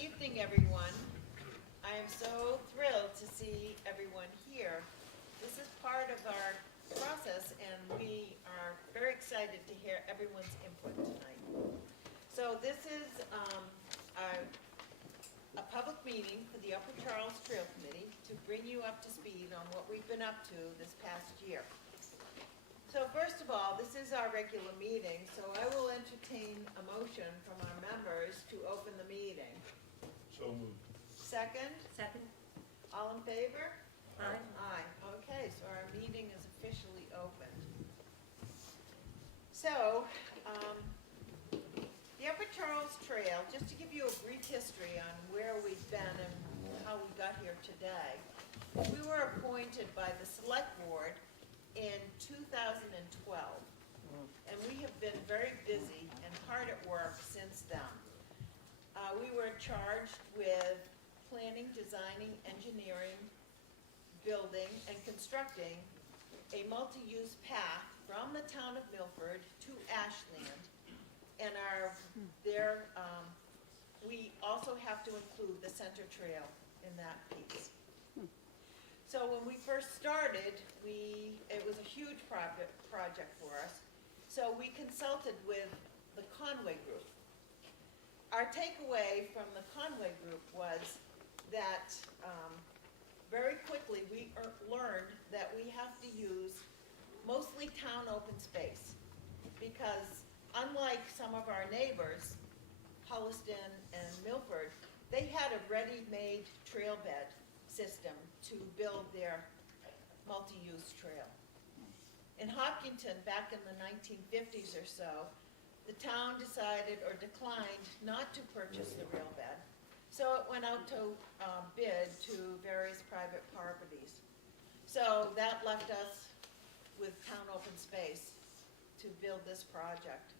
evening, everyone. I am so thrilled to see everyone here. This is part of our process, and we are very excited to hear everyone's input tonight. So this is a public meeting for the Upper Charles Trail Committee to bring you up to speed on what we've been up to this past year. So first of all, this is our regular meeting, so I will entertain a motion from our members to open the meeting. So moved. Second? Second. All in favor? Aye. Aye. Okay, so our meeting is officially opened. So, the Upper Charles Trail, just to give you a brief history on where we've been and how we got here today. We were appointed by the Select Board in 2012, and we have been very busy and hard at work since then. We were charged with planning, designing, engineering, building, and constructing a multi-use path from the town of Milford to Ashland. And we also have to include the center trail in that piece. So when we first started, it was a huge project for us. So we consulted with the Conway Group. Our takeaway from the Conway Group was that very quickly we learned that we have to use mostly town open space, because unlike some of our neighbors, Holliston and Milford, they had a ready-made trail bed system to build their multi-use trail. In Hopkinton, back in the 1950s or so, the town decided or declined not to purchase the rail bed. So it went out to bid to various private properties. So that left us with town open space to build this project.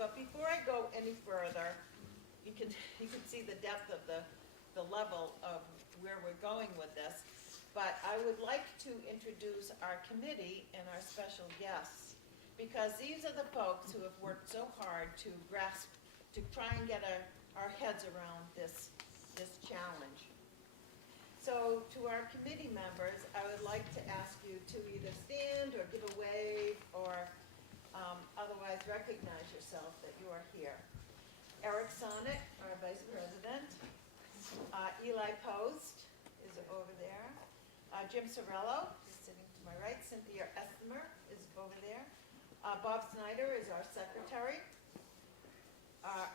But before I go any further, you can see the depth of the level of where we're going with this. But I would like to introduce our committee and our special guests, because these are the folks who have worked so hard to try and get our heads around this challenge. So to our committee members, I would like to ask you to either stand or give a wave or otherwise recognize yourself that you are here. Eric Sonic, our Vice President. Eli Post is over there. Jim Sorello is sitting to my right. Cynthia Estimer is over there. Bob Snyder is our Secretary.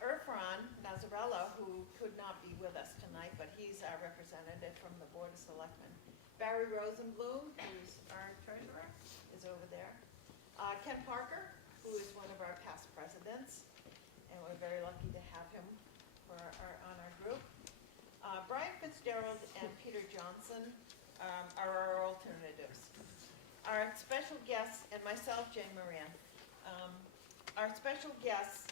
Irfan Nazarello, who could not be with us tonight, but he's our representative from the Board of Selectmen. Barry Rosenblum, who's our Treasurer, is over there. Ken Parker, who is one of our past presidents, and we're very lucky to have him on our group. Brian Fitzgerald and Peter Johnson are our alternatives. Our special guests, and myself, Jane Moran, our special guests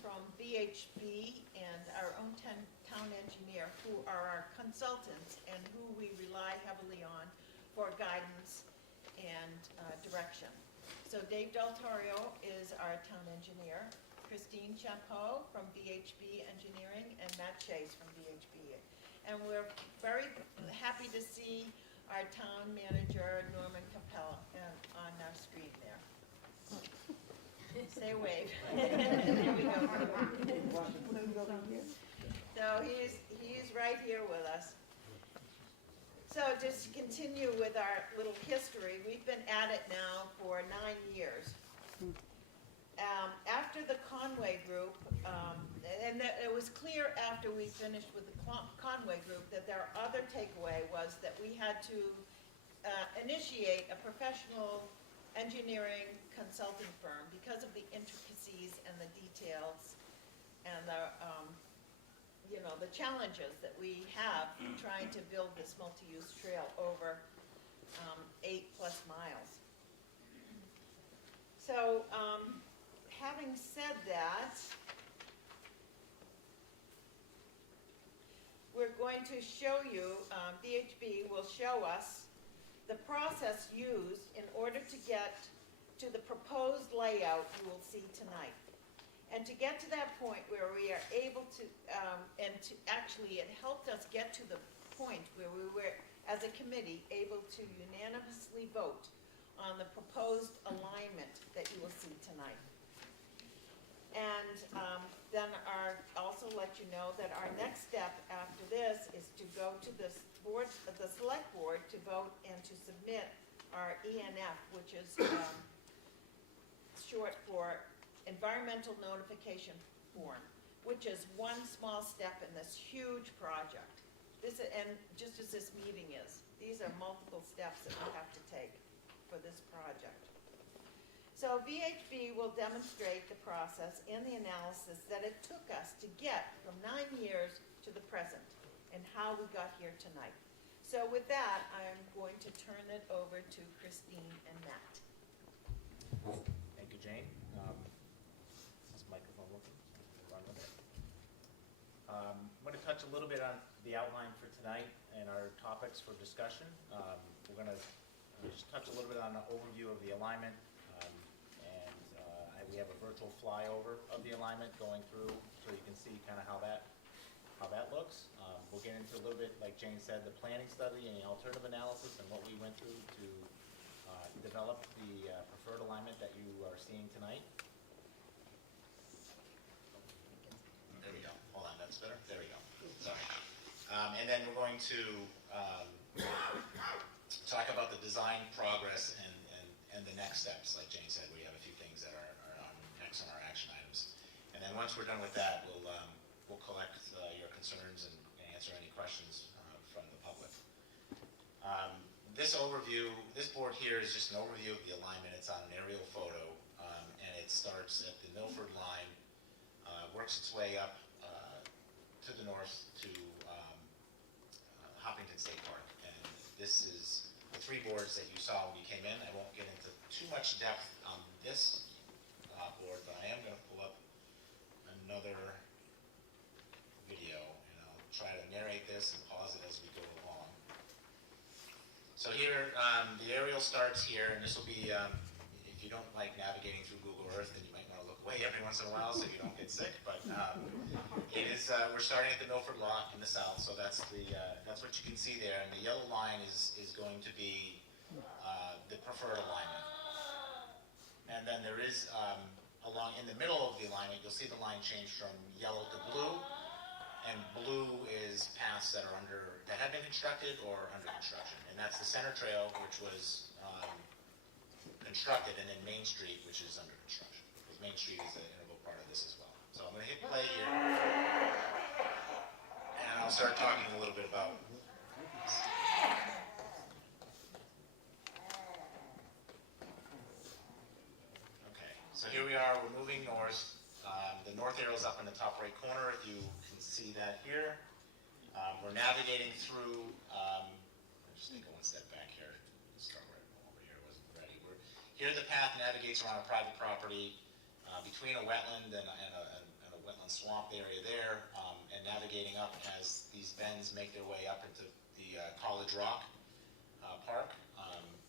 from VHB and our own town engineer, who are our consultants and who we rely heavily on for guidance and direction. So Dave Del Torio is our town engineer, Christine Chapeau from VHB Engineering, and Matt Chase from VHB. And we're very happy to see our town manager, Norman Capella, on our screen there. Say wave. There we go. So he's right here with us. So just to continue with our little history, we've been at it now for 9 years. After the Conway Group, and it was clear after we finished with the Conway Group that their other takeaway was that we had to initiate a professional engineering consulting firm because of the intricacies and the details and the challenges that we have trying to build this multi-use trail over 8+ miles. So having said that, we're going to show you, VHB will show us the process used in order to get to the proposed layout you will see tonight. And to get to that point where we are able to, actually it helped us get to the point where we were, as a committee, able to unanimously vote on the proposed alignment that you will see tonight. And then also let you know that our next step after this is to go to the select board to vote and to submit our ENF, which is short for Environmental Notification Form, which is one small step in this huge project. And just as this meeting is, these are multiple steps that we have to take for this project. So VHB will demonstrate the process and the analysis that it took us to get from 9 years to the present and how we got here tonight. So with that, I'm going to turn it over to Christine and Matt. Thank you, Jane. Is this microphone working? Run with it. I'm going to touch a little bit on the outline for tonight and our topics for discussion. We're going to just touch a little bit on an overview of the alignment. We have a virtual flyover of the alignment going through, so you can see kind of how that looks. We'll get into a little bit, like Jane said, the planning study and the alternative analysis and what we went through to develop the preferred alignment that you are seeing tonight. There we go. Hold on, that's better. There we go. Sorry. And then we're going to talk about the design progress and the next steps. Like Jane said, we have a few things that are next on our action items. And then once we're done with that, we'll collect your concerns and answer any questions from the public. This overview, this board here is just an overview of the alignment. It's on an aerial photo, and it starts at the Milford line, works its way up to the north to Huffington State Park. And this is the 3 boards that you saw when you came in. I won't get into too much depth on this board, but I am going to pull up another video, and I'll try to narrate this and pause it as we go along. So here, the aerial starts here, and this will be, if you don't like navigating through Google Earth, then you might want to look away every once in a while so you don't get sick, but it is, we're starting at the Milford Lock in the south, so that's what you can see there, and the yellow line is going to be the preferred alignment. And then there is, along in the middle of the alignment, you'll see the line change from yellow to blue, and blue is paths that have been constructed or under construction. And that's the center trail, which was constructed, and then Main Street, which is under construction. Because Main Street is an integral part of this as well. So I'm going to hit play here, and I'll start talking a little bit about So here we are, we're moving north. The north arrow is up in the top right corner, if you can see that here. We're navigating through, I'll just take one step back here. Let's start right over here, wasn't ready. Here the path navigates around a private property between a wetland and a wetland swamp area there, and navigating up as these bends make their way up into the College Rock Park.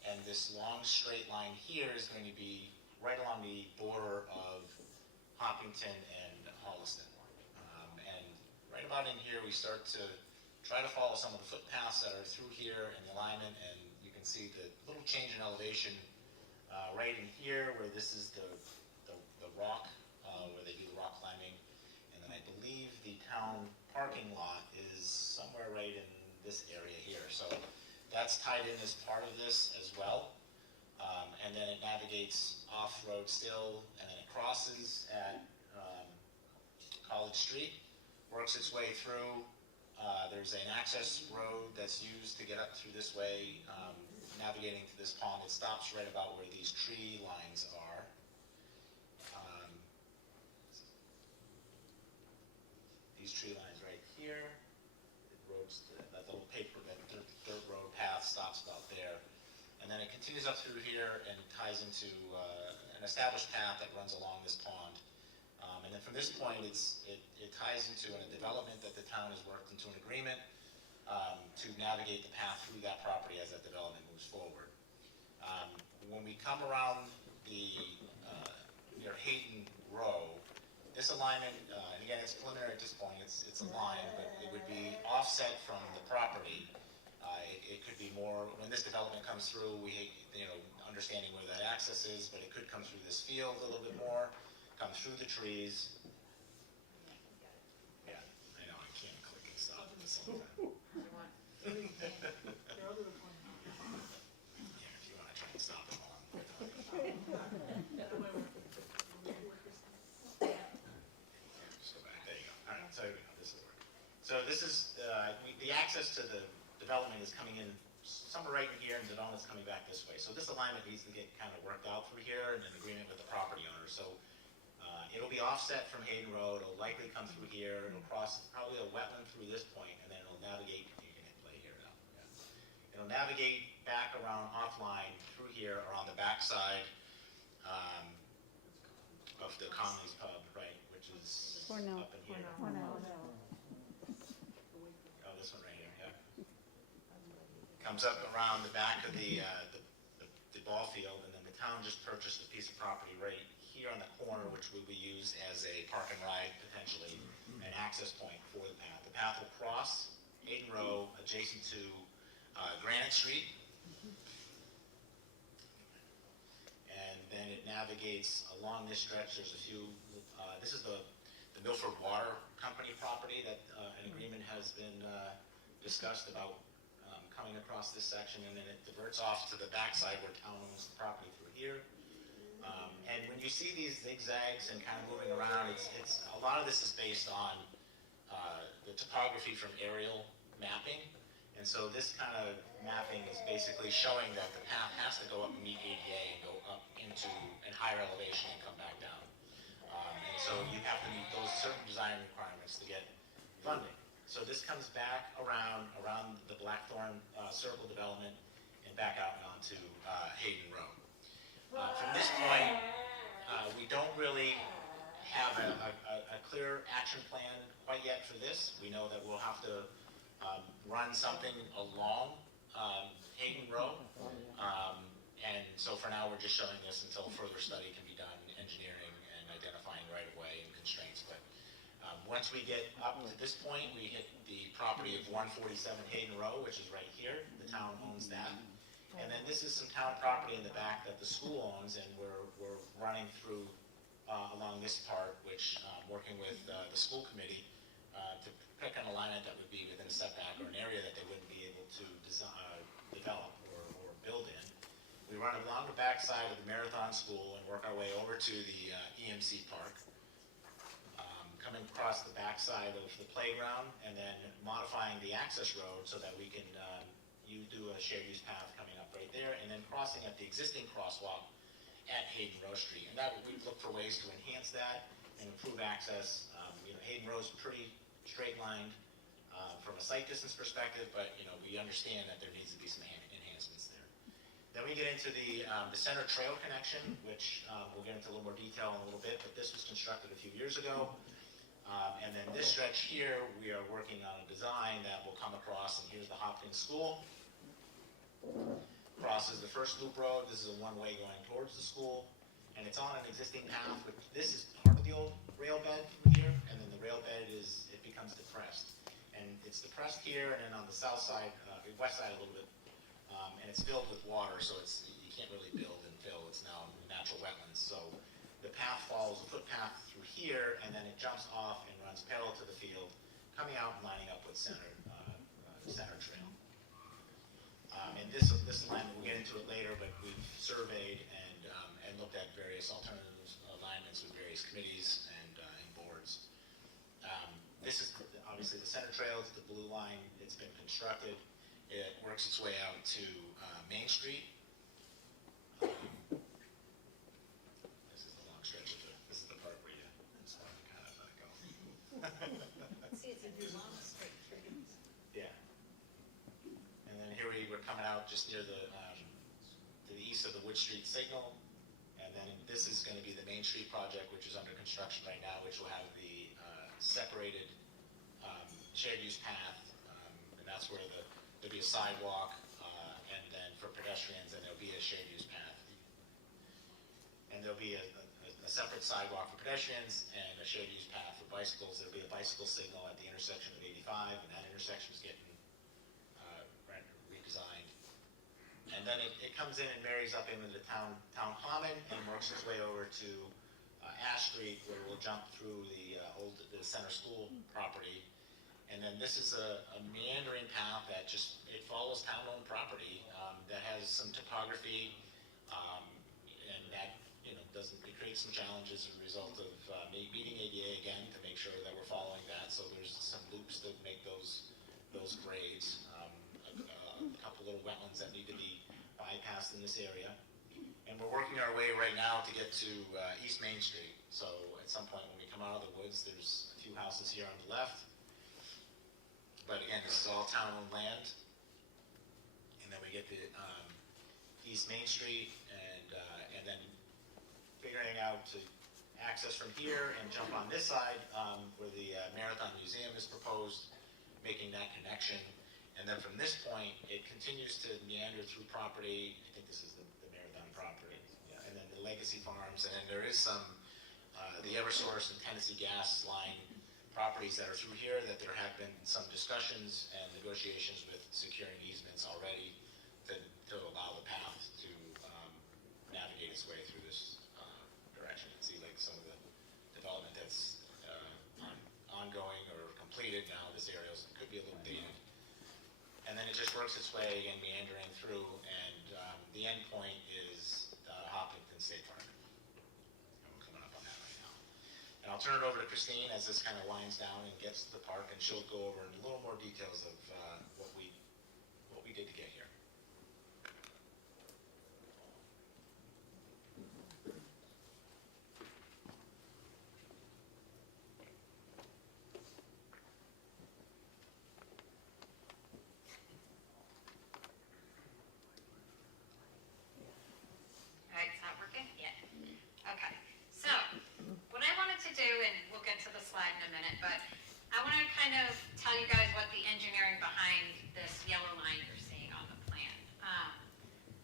And this long straight line here is going to be right along the border of Hopkinton and Holliston. And right about in here, we start to try to follow some of the footpaths that are through here in the alignment, and you can see the little change in elevation right in here, where this is the rock, where they do the rock climbing. And then I believe the town parking lot is somewhere right in this area here. So that's tied in as part of this as well. And then it navigates off-road still, and then it crosses at College Street, works its way through. There's an access road that's used to get up through this way, navigating to this pond. It stops right about where these tree lines are. These tree lines right here. That little paper, that dirt road path stops about there. And then it continues up through here and ties into an established path that runs along this pond. And then from this point, it ties into a development that the town has worked into an agreement to navigate the path through that property as that development moves forward. When we come around near Hayden Row. This alignment, and again, it's preliminary at this point, it's a line, but it would be offset from the property. It could be more, when this development comes through, understanding where that access is, but it could come through this field a little bit more, come through the trees. Yeah, I know, I can't click and stop at the same time. Yeah, if you want to try and stop it while I'm talking. Just go back, there you go. All right, so this will work. So this is, the access to the development is coming in somewhere right in here, and the development's coming back this way. So this alignment needs to get kind of worked out through here in an agreement with the property owner. So it'll be offset from Hayden Road, it'll likely come through here, it'll cross probably a wetland through this point, and then it'll navigate, you can hit play here now. Yeah. It'll navigate back around offline through here or on the backside of the Conley's Pub, right, which is up in here. Oh, this one right here, yeah. Comes up around the back of the ball field, and then the town just purchased a piece of property right here on the corner, which will be used as a park and ride, potentially, an access point for the path. The path will cross Hayden Row, adjacent to Granite Street, and then it navigates along this stretch. There's a few, this is the Milford Water Company property that an agreement has been discussed about coming across this section, and then it diverts off to the backside where town owns the property through here. And when you see these zigzags and kind of moving around, it's a lot of this is based on the topography from aerial mapping. And so this kind of mapping is basically showing that the path has to go up and meet ADA and go up into a higher elevation and come back down. And so you have to meet those certain design requirements to get funding. So this comes back around the Blackthorn Circle development and back out onto Hayden Row. From this point, we don't really have a clear action plan quite yet for this. We know that we'll have to run something along Hayden Row. And so for now, we're just showing this until further study can be done, engineering and identifying right-of-way and constraints. But once we get up to this point, we hit the property of 147 Hayden Row, which is right here. The town owns that. And then this is some town property in the back that the school owns, and we're running through along this part, which working with the school committee to pick an alignment that would be within a setback or an area that they wouldn't be able to develop or build in. We run along the backside of the Marathon School and work our way over to the EMC Park, coming across the backside of the playground, and then modifying the access road so that we can you do a shared use path coming up right there, and then crossing at the existing crosswalk at Hayden Row Street. And that we look for ways to enhance that and improve access. Hayden Row is pretty straight lined from a sight distance perspective, but we understand that there needs to be some enhancements there. Then we get into the center trail connection, which we'll get into a little more detail in a little bit, but this was constructed a few years ago. And then this stretch here, we are working on a design that will come across, and here's the Hopkins School. Crosses the first loop road. This is a one-way going towards the school, and it's on an existing path. This is part of the old rail bed from here, and then the rail bed becomes depressed. And it's depressed here, and then on the south side, west side a little bit, and it's filled with water, so you can't really build and fill. It's now natural wetlands. So the path follows a footpath through here, and then it jumps off and runs parallel to the field, coming out and lining up with center trail. And this alignment, we'll get into it later, but we've surveyed and looked at various alternative alignments with various committees and boards. This is obviously the center trail, it's the blue line. It's been constructed. It works its way out to Main Street. This is the long stretch of this is the part where you just want to kind of go. See, it's a long straight through. Yeah. And then here we're coming out just near to the east of the Wood Street signal. And then this is going to be the Main Street project, which is under construction right now, which will have the separated shared use path. And that's where there'll be a sidewalk, and then for pedestrians, and there'll be a shared use path. and there'll be a separate sidewalk for pedestrians and a shared use path for bicycles. There'll be a bicycle signal at the intersection of 85, and that intersection is getting redesigned. And then it comes in and marries up into the town common and works its way over to Ash Street, where we'll jump through the center school property. And then this is a meandering path that it follows town-owned property that has some topography, and that it creates some challenges as a result of meeting ADA again to make sure that we're following that. So there's some loops that make those grades, a couple little wetlands that need to be bypassed in this area. And we're working our way right now to get to East Main Street. So at some point when we come out of the woods, there's a few houses here on the left. But again, this is all town-owned land. And then we get to East Main Street, and then figuring out to access from here and jump on this side where the Marathon Museum is proposed, making that connection. And then from this point, it continues to meander through property. I think this is the Marathon property. Yeah. And then the Legacy Farms, and then there is some, the Eversource and Tennessee Gas line properties that are through here that there have been some discussions and negotiations with securing easements already to allow the path to navigate its way through this direction. And see like some of the development that's ongoing or completed now. This area could be a little dated. And then it just works its way again, meandering through, and the end point is Huffington State Park. And we're coming up on that right now. And I'll turn it over to Christine as this kind of winds down and gets to the park, and she'll go over in a little more details of what we did to get here. Right, it's not working? Yeah. Okay. So, what I wanted to do, and we'll get to the slide in a minute, but I want to kind of tell you guys what the engineering behind this yellow line you're seeing on the plan.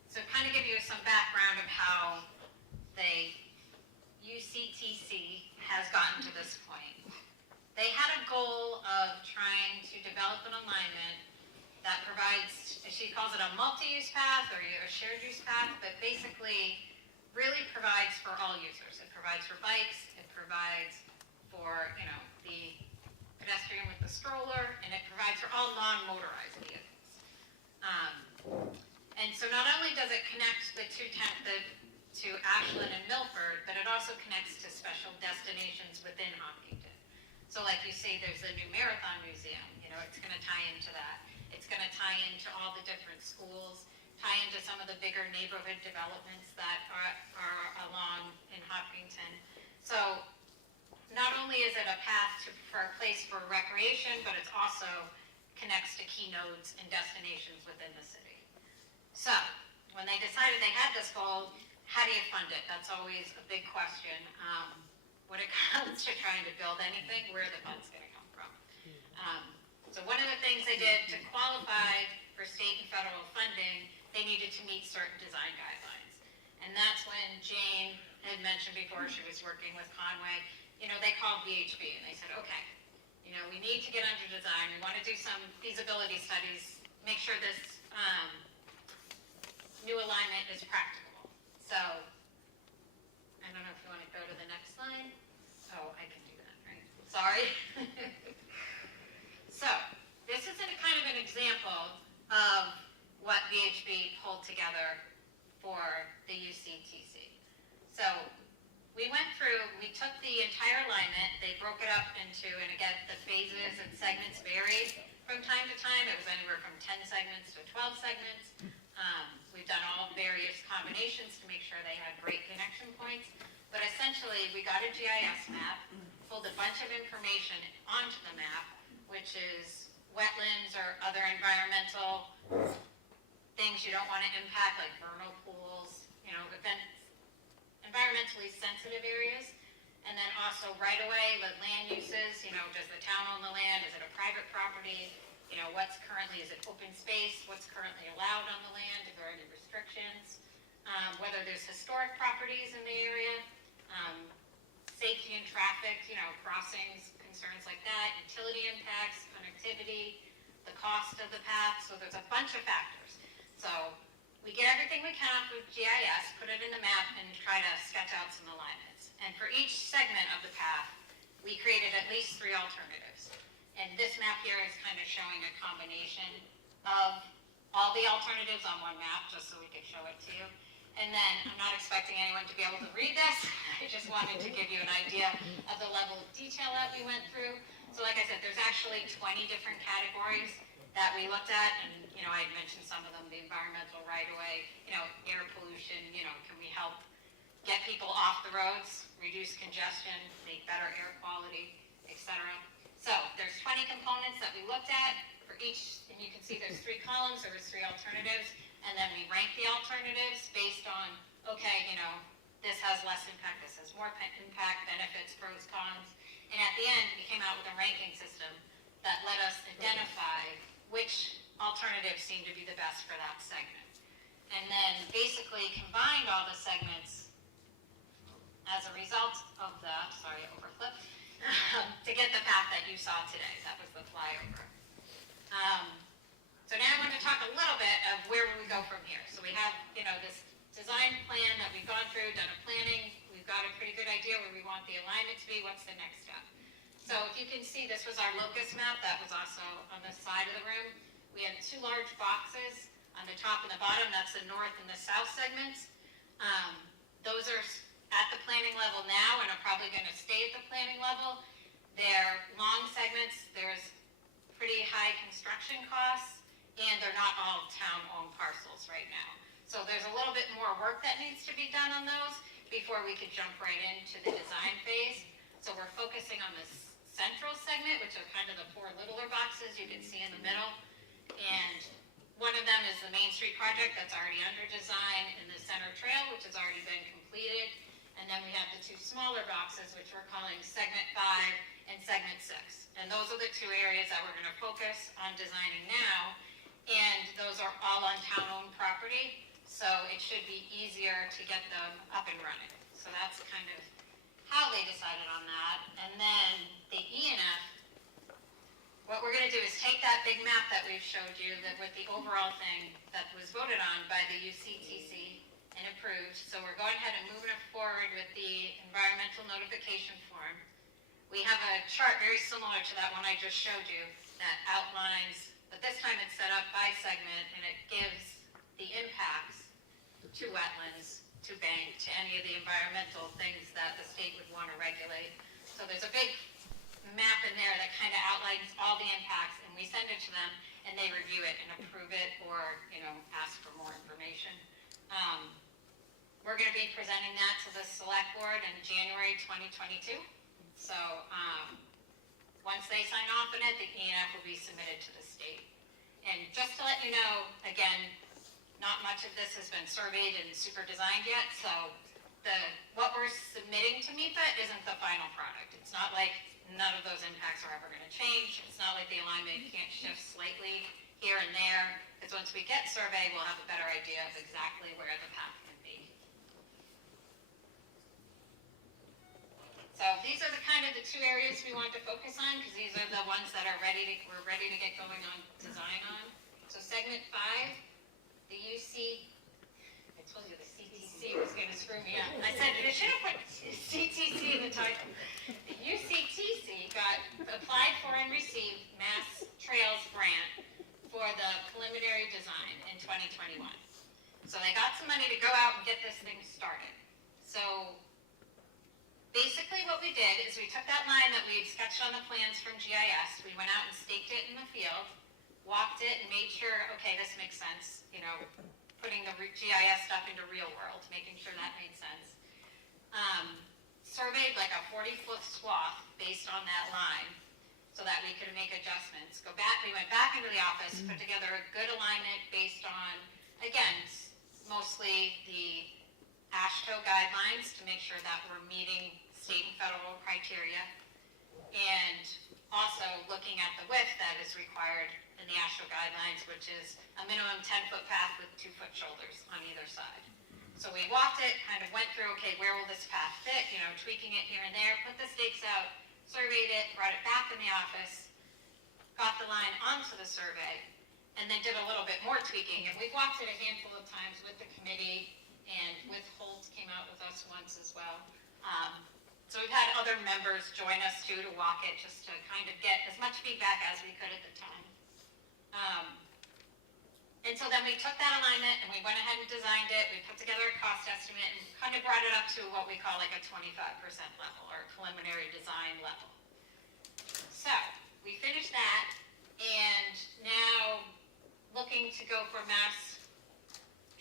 So kind of give you some background of how the UCTC has gotten to this point. They had a goal of trying to develop an alignment that provides, she calls it a multi-use path or a shared use path, but basically really provides for all users. It provides for bikes, it provides for, the pedestrian with the stroller, and it provides for all non-motorized vehicles. And so not only does it connect to Ashland and Milford, but it also connects to special destinations within Huffington. So like you see, there's the new Marathon Museum, it's gonna tie into that. It's gonna tie into all the different schools, tie into some of the bigger neighborhood developments that are along in Huffington. So not only is it a path for a place for recreation, but it also connects to key nodes and destinations within the city. So when they decided they had this goal, how do you fund it? That's always a big question. When it comes to trying to build anything, where are the funds gonna come from? So one of the things they did to qualify for state and federal funding, they needed to meet certain design guidelines. And that's when Jane had mentioned before, she was working with Conway, they called VHB and they said, okay, we need to get under design. We want to do some feasibility studies, make sure this new alignment is practicable. So, I don't know if you want to go to the next slide. Oh, I can do that, right? Sorry. So, this is kind of an example of what VHB pulled together for the UCTC. So, we took the entire alignment, they broke it up into, and again, the phases and segments varied from time to time. It was anywhere from 10 segments to 12 segments. We've done all various combinations to make sure they had great connection points. But essentially, we got a GIS map, pulled a bunch of information onto the map, which is wetlands or other environmental things you don't want to impact, like vernal pools, environmentally sensitive areas. And then also right-of-way, land uses, does the town own the land? Is it a private property? Is it open space? What's currently allowed on the land? Is there any restrictions? whether there's historic properties in the area, safety and traffic, crossings, concerns like that, utility impacts, connectivity, the cost of the path. So there's a bunch of factors. So we get everything we can off of GIS, put it in the map, and try to sketch out some alignments. And for each segment of the path, we created at least 3 alternatives. And this map here is kind of showing a combination of all the alternatives on one map, just so we could show it to you. And then, I'm not expecting anyone to be able to read this. I just wanted to give you an idea of the level of detail that we went through. So like I said, there's actually 20 different categories that we looked at, and I had mentioned some of them, the environmental right-of-way, air pollution, can we help get people off the roads, reduce congestion, make better air quality, etc. So there's 20 components that we looked at for each, and you can see there's 3 columns, there was 3 alternatives, and then we rank the alternatives based on, okay, this has less impact, this has more impact, benefits, pros, cons, and at the end, we came out with a ranking system that let us identify which alternatives seemed to be the best for that segment. And then basically combined all the segments as a result of that, sorry, overflip, to get the path that you saw today. That was the flyover. So now I want to talk a little bit of where we go from here. So we have, this design plan that we've gone through, done a planning. We've got a pretty good idea where we want the alignment to be. What's the next step? So if you can see, this was our locus map that was also on this side of the room. We had 2 large boxes on the top and the bottom. That's the north and the south segments. Those are at the planning level now and are probably going to stay at the planning level. They're long segments. There's pretty high construction costs, and they're not all town-owned parcels right now. So there's a little bit more work that needs to be done on those before we could jump right into the design phase. So we're focusing on this central segment, which are kind of the 4 littler boxes you can see in the middle. And one of them is the Main Street project that's already under design, and the Center Trail, which has already been completed. And then we have the 2 smaller boxes, which we're calling Segment 5 and Segment 6. And those are the 2 areas that we're going to focus on designing now. And those are all on town-owned property, so it should be easier to get them up and running. So that's kind of how they decided on that. And then the E&F, what we're going to do is take that big map that we've showed you, that with the overall thing that was voted on by the UCTC and approved. So we're going ahead and moving it forward with the environmental notification form. We have a chart very similar to that one I just showed you that outlines, but this time it's set up by segment, and it gives the impacts to wetlands, to bank, to any of the environmental things that the state would want to regulate. So there's a big map in there that kind of outlines all the impacts, and we send it to them, and they review it and approve it, or ask for more information. We're going to be presenting that to the select board in January 2022. So once they sign off on it, the E&F will be submitted to the state. And just to let you know, again, not much of this has been surveyed and super designed yet, so what we're submitting to MIPA isn't the final product. It's not like none of those impacts are ever going to change. It's not like the alignment can't shift slightly here and there, because once we get survey, we'll have a better idea of exactly where the path can be. So these are the kind of the 2 areas we want to focus on, because these are the ones that are we're ready to get going on design on. So segment 5, the UC, I told you the CTC was going to screw me up. I said, I should have put CTC in the title. The UCTC applied for and received Mass Trails Grant for the preliminary design in 2021. So they got some money to go out and get this thing started. So basically what we did is we took that line that we had sketched on the plans from GIS, we went out and staked it in the field, walked it and made sure, okay, this makes sense, putting the GIS stuff into real world, making sure that made sense. Surveyed like a 40-foot swath based on that line so that we could make adjustments. We went back into the office, put together a good alignment based on, again, mostly the AASHTO guidelines to make sure that we're meeting state and federal criteria, and also looking at the width that is required in the AASHTO guidelines, which is a minimum 10-foot path with 2-foot shoulders on either side. So we walked it, kind of went through, okay, where will this path fit, you know, tweaking it here and there, put the stakes out, surveyed it, brought it back in the office, got the line onto the survey, and then did a little bit more tweaking. And we walked it a handful of times with the committee, and with Holt came out with us once as well. So we've had other members join us too to walk it, just to kind of get as much feedback as we could at the time. And so then we took that alignment and we went ahead and designed it. We put together a cost estimate and kind of brought it up to what we call like a 25% level, or preliminary design level. So we finished that, and now looking to go for Mass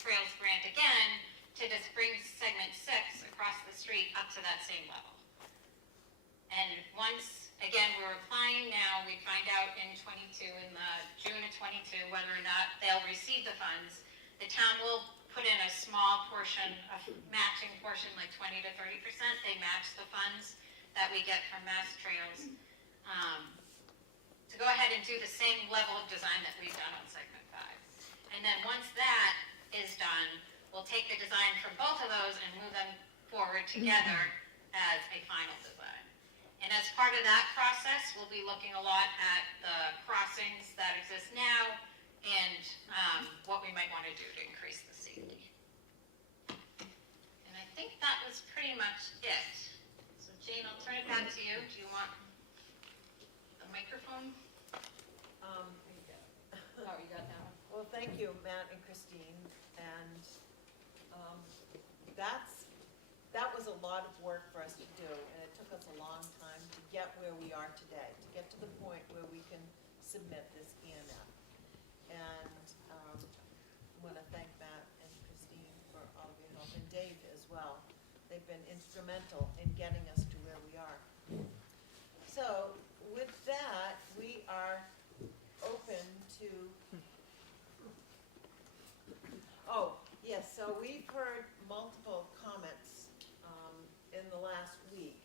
Trails grant again to just bring segment 6 across the street up to that same level. And once, again, we're applying now, we find out in June of 22, whether or not they'll receive the funds. The town will put in a small portion, a matching portion, like 20 to 30%. They match the funds that we get from Mass Trails to go ahead and do the same level of design that we've done on segment 5. And then once that is done, we'll take the design from both of those and move them forward together as a final design. And as part of that process, we'll be looking a lot at the crossings that exist now and what we might want to do to increase the safety. And I think that was pretty much it. So Jane, I'll turn it back to you. Do you want the microphone? Oh, you got that one. Well, thank you, Matt and Christine, and that was a lot of work for us to do, and it took us a long time to get where we are today, to get to the point where we can submit this ENF. And I want to thank Matt and Christine for all of your help, and Dave as well. They've been instrumental in getting us to where we are. So with that, we are open to, oh, yes, so we've heard multiple comments in the last week.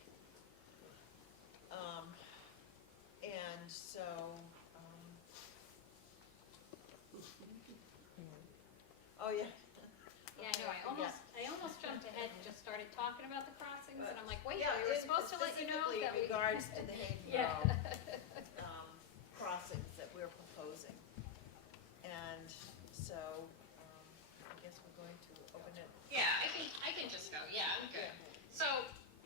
And so, oh, yeah. Yeah, I know, I almost jumped ahead and just started talking about the crossings, and I'm like, wait, Yeah, we were supposed to let you know specifically that in we. regards to the Hayden Yeah. Row crossings that we're proposing. And so, I guess we're going to open it. Yeah, I can just go. Yeah, I'm good. So,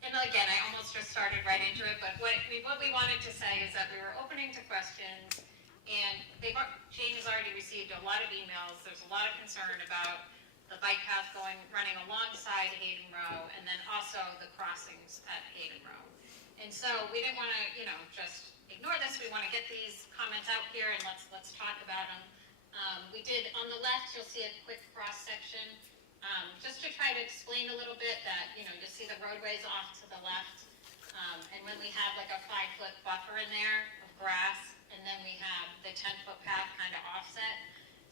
and again, I almost just started right into it, but what we wanted to say is that we were opening to questions, and Jane has already received a lot of emails. There's a lot of concern about the bike path running alongside Hayden Row, and then also the crossings at Hayden Row. And so we didn't want to, just ignore this. We want to get these comments out here, and let's talk about them. We did, on the left, you'll see a quick cross section. Just to try to explain a little bit that, you'll see the roadways off to the left, and when we have like a 5-foot buffer in there of grass, and then we have the 10-foot path kind of offset.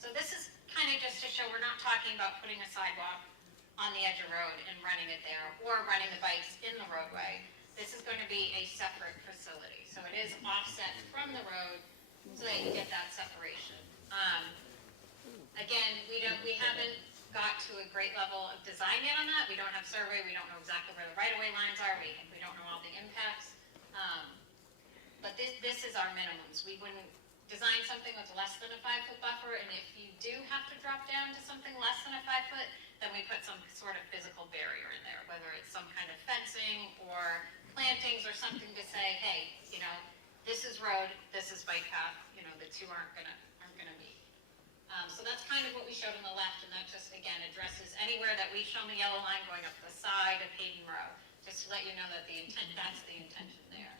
So this is kind of just to show we're not talking about putting a sidewalk on the edge of road and running it there, or running the bikes in the roadway. This is going to be a separate facility, so it is offset from the road, so that you get that separation. Again, we haven't got to a great level of design yet on that. We don't have survey, we don't know exactly where the right-of-way lines are, we don't know all the impacts. But this is our minimums. We wouldn't design something with less than a 5-foot buffer, and if you do have to drop down to something less than a 5-foot, then we put some sort of physical barrier in there, whether it's some kind of fencing or plantings or something to say, hey, this is road, this is bike path, the two aren't gonna meet. So that's kind of what we showed on the left, and that just, again, addresses anywhere that we've shown the yellow line going up the side of Hayden Row, just to let you know that that's the intention there.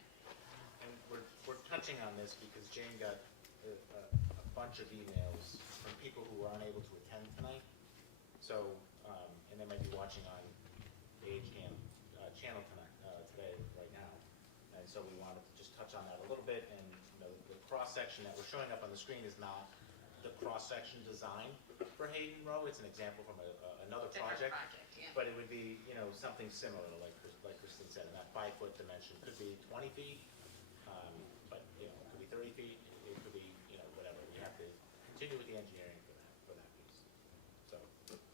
And we're touching on this because Jane got a bunch of emails from people who were unable to attend tonight. So, and they might be watching on the HCAM channel today, right now. And so we wanted to just touch on that a little bit, and the cross-section that we're showing up on the screen is not the cross-section design for Hayden Row. It's an example from another Different project. yeah. But it would be, something similar, like Christine said, and that 5-foot dimension could be 20 feet, but, it could be 30 feet, it could be, whatever. We have to continue with the engineering for that piece. So,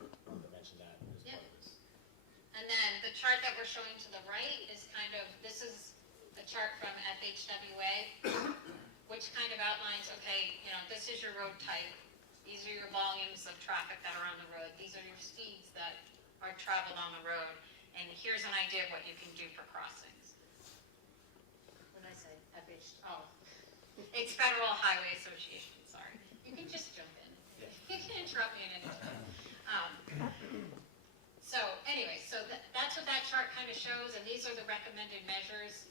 I wanted to mention that as part of chart that we're showing to the right is kind of, this is a chart from FHWA, which kind of outlines, okay, you know, this is your road type. These are your volumes of traffic that are on the road. These are your speeds that are traveled on the road. And here's an idea of what you can do for crossings. What did I say? It's Federal Highway Association, sorry. You can just jump in. You can interrupt me at any time. So anyway, so that's what that chart kind of shows, and these are the recommended measures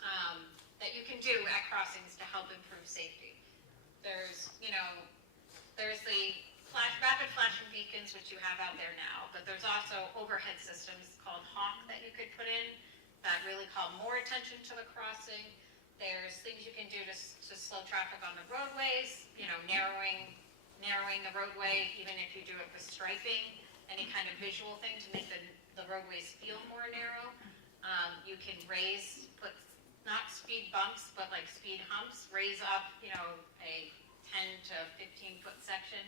that you can do at crossings to help improve safety. There's, you know, there's the rapid flashing beacons, which you have out there now, but there's also overhead systems called HAWK that you could put in that really call more attention to the crossing. There's things you can do to slow traffic on the roadways, you know, narrowing the roadway, even if you do it with striping, any kind of visual thing to make the roadways feel more narrow. You can put not speed bumps, but like speed humps, raise up, you know, a 10 to 15 foot section.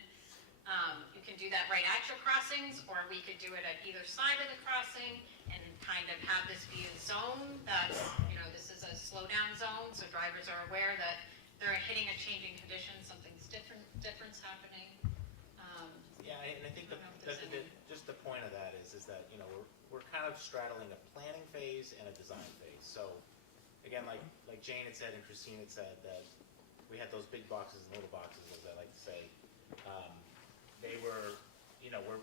You can do that right at your crossings, or we could do it at either side of the crossing and kind of have this be a zone that's, you know, this is a slow down zone, so drivers are aware that they're hitting a changing condition, something's difference happening. Yeah, and I think just the point of that is that, you know, we're kind of straddling a planning phase and a design phase. So again, like Jane had said and Christine had said, that we had those big boxes and little boxes, as I like to say. They were, you know, we're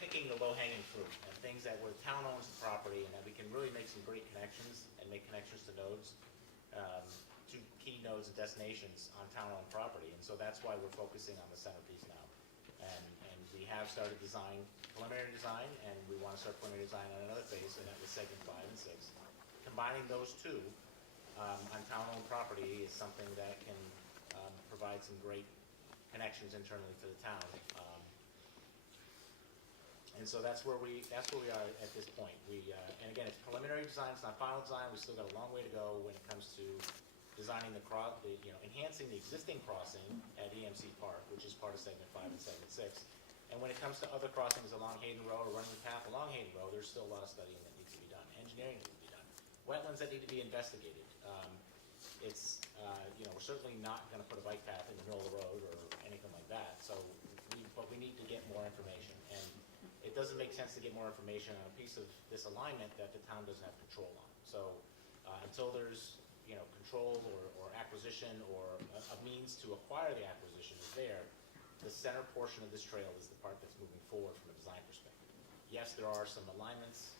picking the low-hanging fruit and things that where the town owns the property and that we can really make some great connections and make connections to nodes, to key nodes and destinations on town-owned property. And so that's why we're focusing on the centerpiece now. And we have started preliminary design, and we want to start preliminary design on another phase, and that was segment 5 and 6. Combining those two on town-owned property is something that can provide some great connections internally to the town. And so that's where we are at this point. And again, it's preliminary design, it's not final design. We still got a long way to go when it comes to designing enhancing the existing crossing at EMC Park, which is part of segment 5 and segment 6. And when it comes to other crossings along Hayden Road or running the path along Hayden Road, there's still a lot of studying that needs to be done, engineering that needs to be done, wetlands that need to be investigated. We're certainly not going to put a bike path in the middle of the road or anything like that. But we need to get more information, and it doesn't make sense to get more information on a piece of this alignment that the town doesn't have control on. So until there's control or acquisition or a means to acquire the acquisition is there, the center portion of this trail is the part that's moving forward from a design perspective. Yes, there are some alignments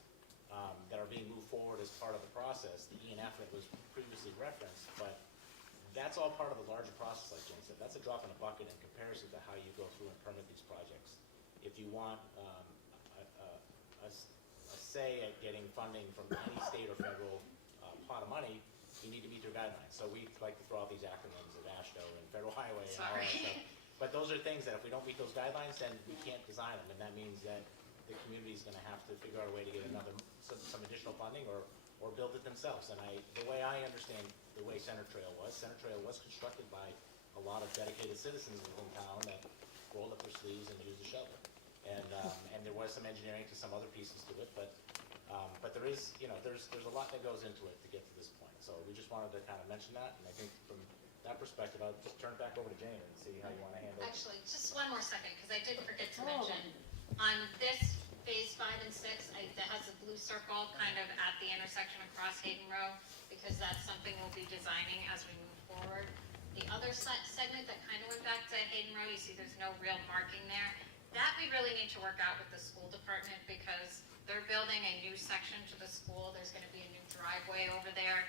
that are being moved forward as part of the process, the E&F that was previously referenced, but that's all part of the larger process, like Jane said. That's a drop in a bucket in comparison to how you go through and permit these projects. If you want a say at getting funding from any state or federal pot of money, you need to meet their guidelines. So we like to throw out these acronyms of AASHTO and Federal Highway and all that stuff. But those are things that if we don't meet those guidelines, then we can't design them, and that means that the community is going to have to figure out a way to get some additional funding or build it themselves. And the way I understand the way Center Trail was constructed by a lot of dedicated citizens within town that rolled up their sleeves and used a shovel. And there was some engineering to some other pieces to it, but there is, there's a lot that goes into it to get to this point. So we just wanted to kind of mention that, and I think from that perspective, I'll just turn it back over to Jane and see how you want to handle it. Actually, just one more second, because I did forget to mention, on this phase 5 and 6, that has a blue circle kind of at the intersection across Hayden Road, because that's something we'll be designing as we move forward. The other segment that kind of went back to Hayden Road, you see there's no real marking there. That we really need to work out with the school department, because they're building a new section to the school. There's going to be a new driveway over there.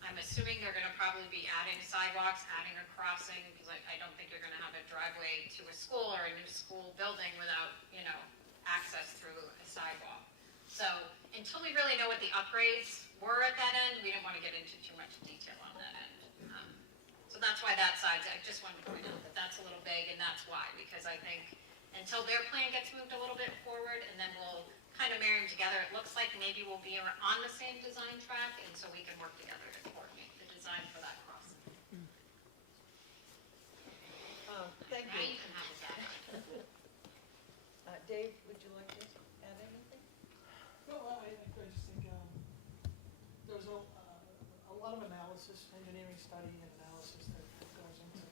I'm assuming they're going to probably be adding sidewalks, adding a crossing, because I don't think you're going to have a driveway to a school or a new school building without, access through a sidewalk. So until we really know what the upgrades were at that end, we didn't want to get into too much detail on that end. So that's why that side, I just wanted to point out that that's a little vague, and that's why, because I think until their plan gets moved a little bit forward, and then we'll kind of marry them together, it looks like maybe we'll be on the same design track, and so we can work together to coordinate the design for that crossing. Thank Now you. you can have it back. Dave, would you like to add anything? Well, I lot of analysis, engineering study and analysis that goes into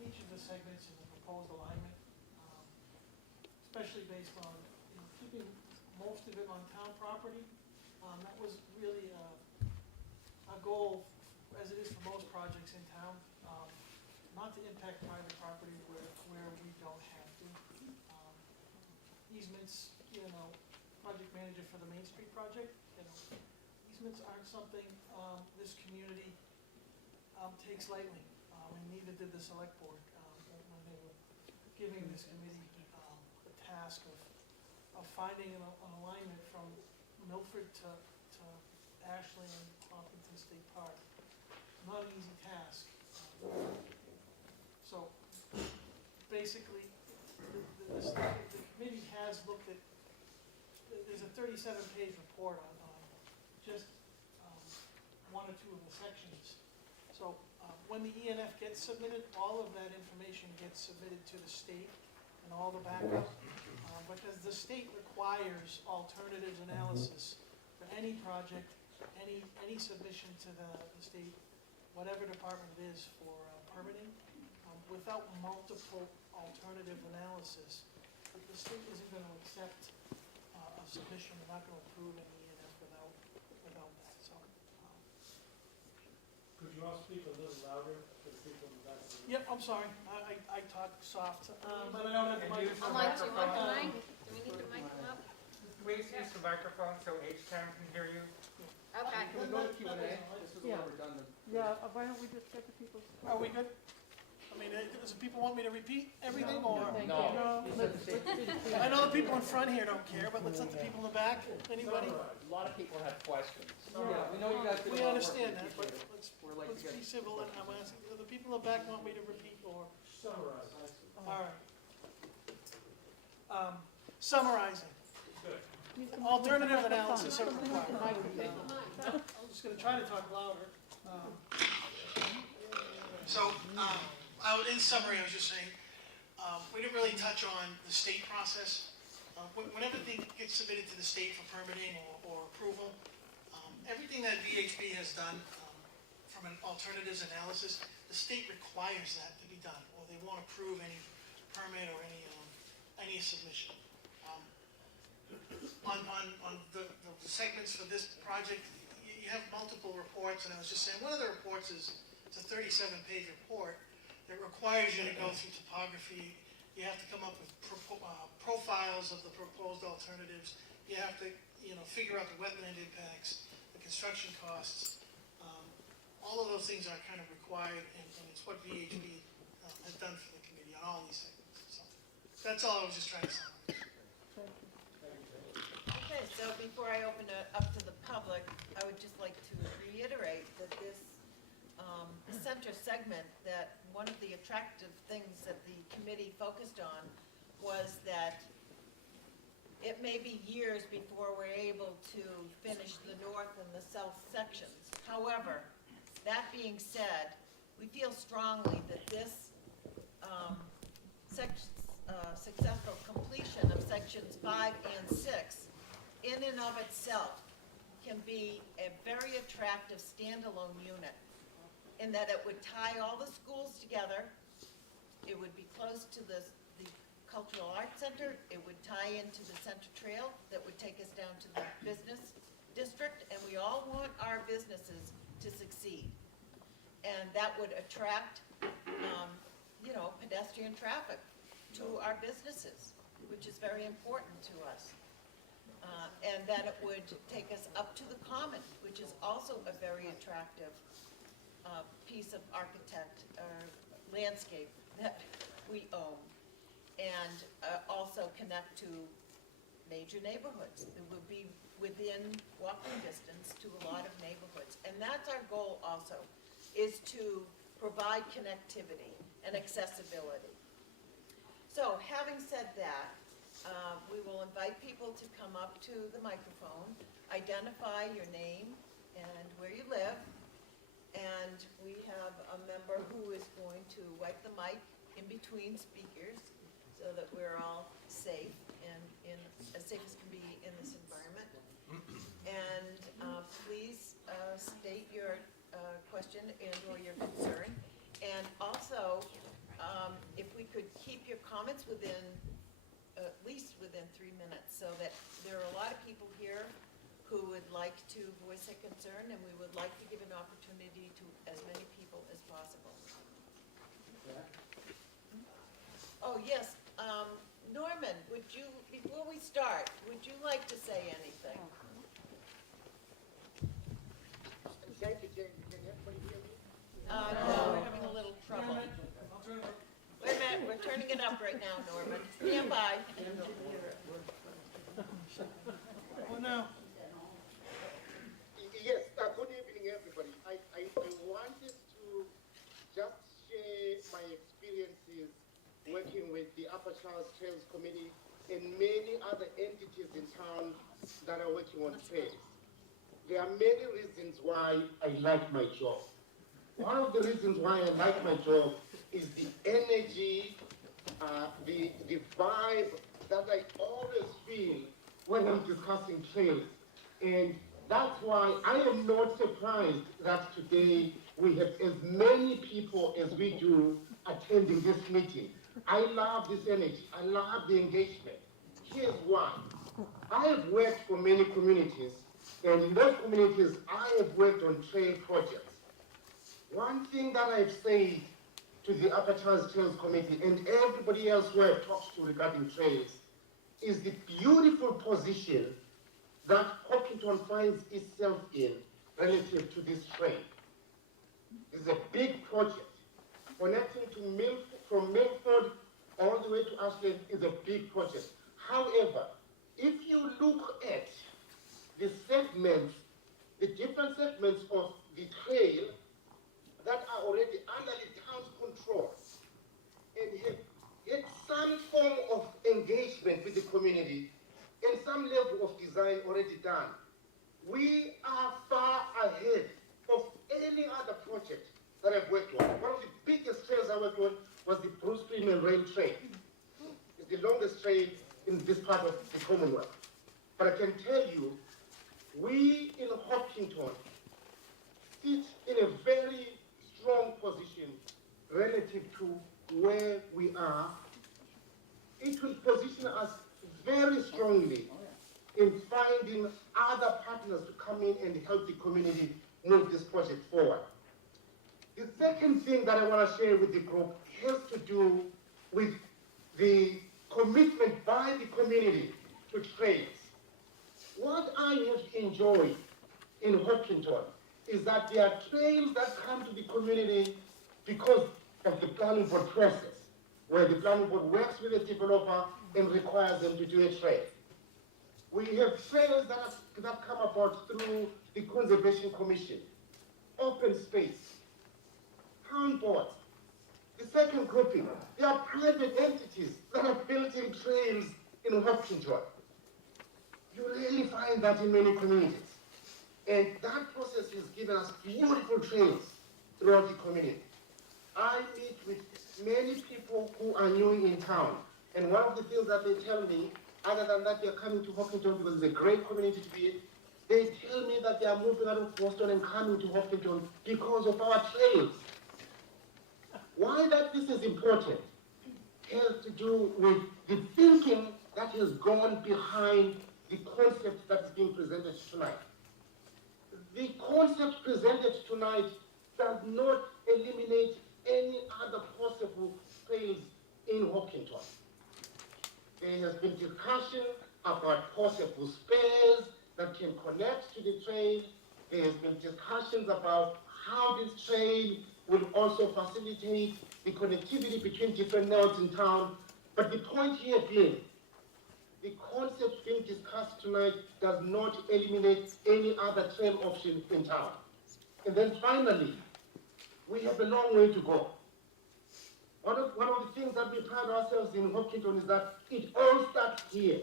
each of the segments in the proposed alignment, especially based on, you know, keeping most of it on town property. That was really a goal, as it is for most projects in town, not to impact private property where we don't have to. Easements, you know, project manager for the Main Street project, you know, easements aren't something this community takes lightly, and neither did the select board when they were giving this committee the task of finding an alignment from Milford to Ashland and Huffington State Park. Not an easy task. So basically, the committee has looked at, there's a 37-page report on just one or two of the sections. So when the ENF gets submitted, all of that information gets submitted to the state and all the backup, because the state requires alternatives analysis for any project, any submission to the state, whatever department it is for permitting. Without multiple alternative analysis, the state isn't going to accept a submission. They're not going to approve an ENF without that. So. Could you all speak a little louder for the people in the back of the room? Yep, I'm sorry. I talk soft, but I don't have the And use microphone. Do you want the mic? Do we need the mic up? Please use the microphone so H-Town can hear you. Okay. Can we go to Q&A? This is a little redundant. Yeah, why don't we just get the people's... Are we good? I mean, does the people want me to repeat everything, or? Thank No. you. No, You let's said the same. I know the people in front here don't care, but let's let the people in the back, anybody? A lot of people have questions. Summarize. Yeah, we know you guys did a We lot of work. understand We that, but appreciate it. We're like let's to be get. civil, and I'm asking, do the people in the back want me to repeat, or? Summarize. All right. Summarizing. Good. Use the Alternative microphone. analysis of Use the requirement. microphone. I'm just gonna try to talk louder. In summary, I was just saying, we didn't really touch on the state process. When everything gets submitted to the state for permitting or approval, everything that VHB has done from an alternatives analysis, the state requires that to be done, or they won't approve any permit or any submission. On the segments for this project, you have multiple reports, and I was just saying, one of the reports is, it's a 37-page report that requires you to go through topography. You have to come up with profiles of the proposed alternatives. You have to, figure out the wetland impacts, the construction costs. All of those things are kind of required, and it's what VHB has done for the committee on all these segments. So that's all I was just trying to say. Okay, so before I open it up to the public, I would just like to reiterate that this center segment, that one of the attractive things that the committee focused on was that it may be years before we're able to finish the north and the south sections. However, that being said, we feel strongly that this successful completion of sections 5 and 6 in and of itself can be a very attractive standalone unit, in that it would tie all the schools together. It would be close to the Cultural Arts Center. It would tie into the Center Trail that would take us down to the business district, and we all want our businesses to succeed. And that would attract, pedestrian traffic to our businesses, which is very important to us. And that it would take us up to the Common, which is also a very attractive piece of landscape that we own, and also connect to major neighborhoods. It would be within walking distance to a lot of neighborhoods. And that's our goal also, is to provide connectivity and accessibility. So having said that, we will invite people to come up to the microphone, identify your name and where you live, and we have a member who is going to wipe the mic in between speakers so that we're all safe and as safe as can be in this environment. And please state question and/or your concern. And also, if we could keep your comments within, at least within 3 minutes, so that there are a lot of people here who would like to voice a concern, and we would like to give an opportunity to as many people as possible. Oh, yes, Norman, would you, before we start, would you like to say anything? Thank you, Jane. Can everybody hear me? No, we're having a little trouble. I'll turn it over. Wait a minute, we're turning it up right now, Norman. Stand by. Oh, no. Yes, good evening, everybody. I wanted to just share my experiences working with the Upper Charles Trails Committee and many other entities in town that are working on trails. There are many reasons why I like my job. One of the reasons why I like my job is the energy, the vibe that I always feel when I'm discussing trails. And that's why I am not surprised that today we have as many people as we do attending this meeting. I love this energy. I love the engagement. Here's why. I have worked for many communities, and in those communities, I have worked on trail projects. One thing that I've said to the Upper Charles Trails Committee and everybody else who I've talked to regarding trails is the beautiful position that Huffington finds itself in relative to this trail. It's a big project. Connecting to from Milford all the way to Ashland is a big project. However, if you look at the segments, the different segments of the trail that are already under the town's control and have some form of engagement with the community and some level of design already done, we are far ahead of any other project that I've worked on. One of the biggest trails I worked on was the Bruce Freeman Rail Trail. It's the longest trail in this part of the Commonwealth. But I can tell you, we in Huffington sit in a very strong position relative to where we are. It will position us very strongly in finding other partners to come in and help the community move this project forward. The second thing that I want to share with the group has to do with the commitment by the community to trails. What I have enjoyed in Huffington is that there are trails that come to the community because of the planning board process, where the planning board works with the developer and requires them to do a trail. We have trails that come about through the Conservation Commission, open space, town boards. The second grouping, there are private entities that are building trails in Huffington. You really find that in many communities. And that process has given us beautiful trails throughout the community. I meet with many people who are new in town, and one of the things that they tell me, other than that they're coming to Huffington because it's a great community to be in, they tell me that they are moving out of Boston and coming to Huffington because of our trails. Why that this is important has to do with the thinking that has gone behind the concept that is being presented tonight. The concept presented tonight does not eliminate any other possible trails in Huffington. There has been discussion about possible spares that can connect to the trail. There has been discussions about how this trail will also facilitate the connectivity between different nodes in town. But the point here being, the concept being discussed tonight does not eliminate any other trail option in town. And then finally, we have a long way to go. One of the things that we pride ourselves in Huffington is that it all starts here.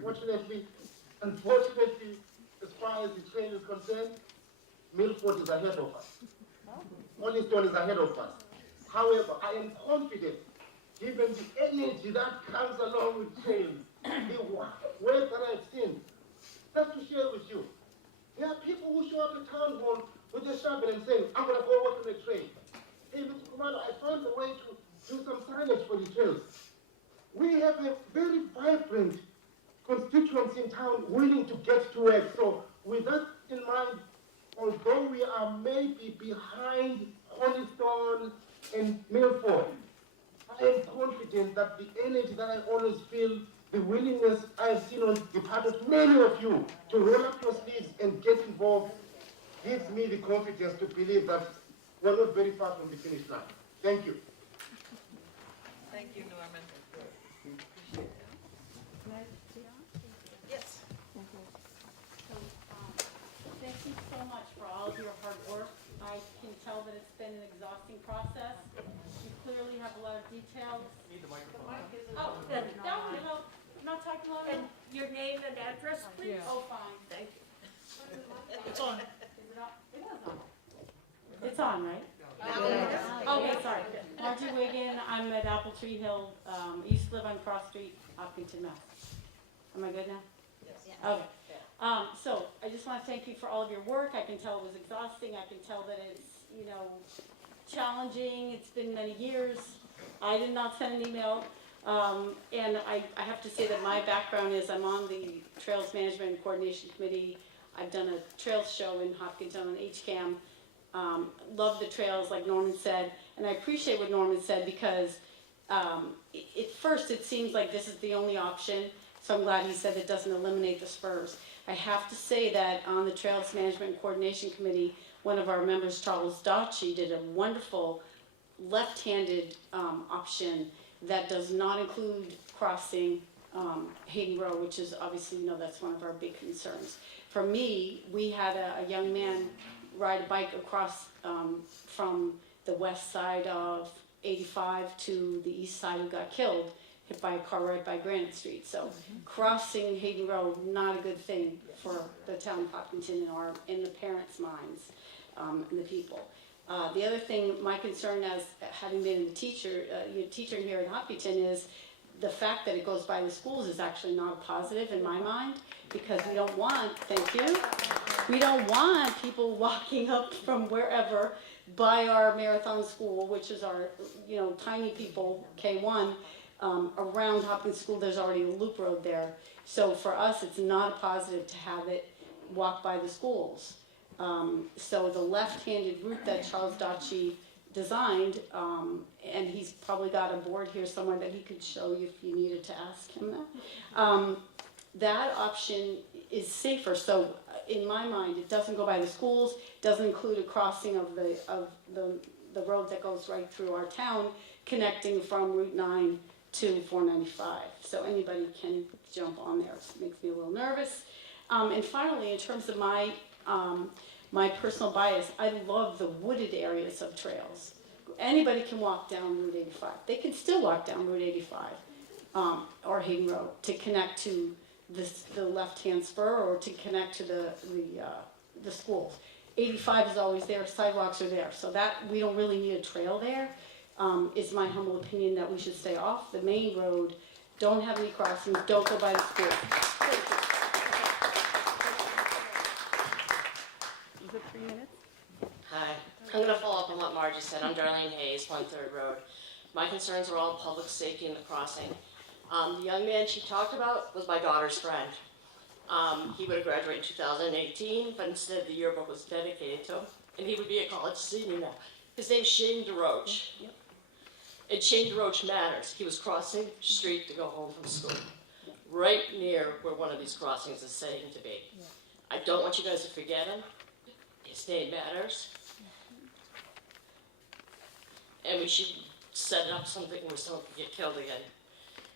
Unfortunately, as far as the train is concerned, Milford is ahead of us. Holliston is ahead of us. However, I am confident, given the energy that comes along with trains, the work that I've seen, just to share with you, there are people who show up at town hall with a shovel and saying, I'm gonna go work on the trail. Hey, Mr. Commander, I found a way to do some signage for the trails. We have a very vibrant constituency in town willing to get to work. So with that in mind, although we are maybe behind Holystone and Milford, I am confident that the energy that I always feel, the willingness I've seen on the part of many of you to roll up your sleeves and get involved gives me the confidence to believe that we're not very far from the finish line. Thank you. Thank you, Norman. Yes. Thank you so much for all of your hard work. I can tell that it's been an exhausting process. You clearly have a lot of details. Need the microphone. Oh, no, not talking loud enough. Your name and address, please? Oh, fine. Thank you. It's on. Is it on? It is on. It's on, right? Now, Okay, sorry. Margie Wigan, I'm at Apple Tree Hill, used to live on Cross Street, Huffington, Mass. Am I good now? yes. Okay. So I just want to thank you for all of your work. I can tell it was exhausting. I can tell that it's, challenging. It's been many years. I did not send an email. And I have to say that my background is I'm on the Trails Management and Coordination Committee. I've done a trails show in Hopkinton on HCAM. Love the trails, like Norman said. And I appreciate what Norman said because at first it seems like this is the only option. So I'm glad he said it doesn't eliminate the spurs. I have to say that on the Trails Management and Coordination Committee, one of our members, Charles Dotchie, did a wonderful left-handed option that does not include crossing Hayden Road, which is obviously, that's one of our big concerns. For me, we had a young man ride a bike across from the west side of 85 to the east side who got killed, hit by a car right by Granite Street. So crossing Hayden Road, not a good thing for the town of Hopkinton in the parents' minds and the people. The other thing, my concern as having been a teacher here in Hopkinton is the fact that it goes by the schools is actually not a positive in my mind because we don't want, we don't want people walking up from wherever by our marathon school, which is our, tiny people, K1, around Hopkins School, there's already a loop road there. So for us, it's not a positive to have it walk by the schools. So the left-handed route that Charles Dotchie designed, and he's probably got a board here somewhere that he could show you if you needed to ask him that. That option is safer. So in my mind, it doesn't go by the schools, doesn't include a crossing of the road that goes right through our town, connecting from Route 9 to 495. So anybody can jump on there. It makes me a little nervous. And finally, in terms of my personal bias, I love the wooded areas of trails. Anybody can walk down Route 85. They can still walk down Route 85 or Hayden Road to connect to the left-hand spur or to connect to the schools. 85 is always there, sidewalks are there, so that we don't really need a trail there. Is my humble opinion that we should stay off the main road, don't have any crossings, don't go by the school. Is it 3 minutes? Hi, I'm going to follow up on what Margie said. I'm Darlene Hayes, 1/3 Road. My concerns are all public safety and the crossing. The young man she talked about was my daughter's friend. He would have graduated in 2018, but instead the yearbook was dedicated to him, and he would be a college senior now. His name's Shane DeRoche. Yep. And Shane DeRoche matters. He was crossing the street to go home from school, right near where one of these crossings is saying to be. I don't want you guys to forget him. His name matters. And we should set up something where someone can get killed again.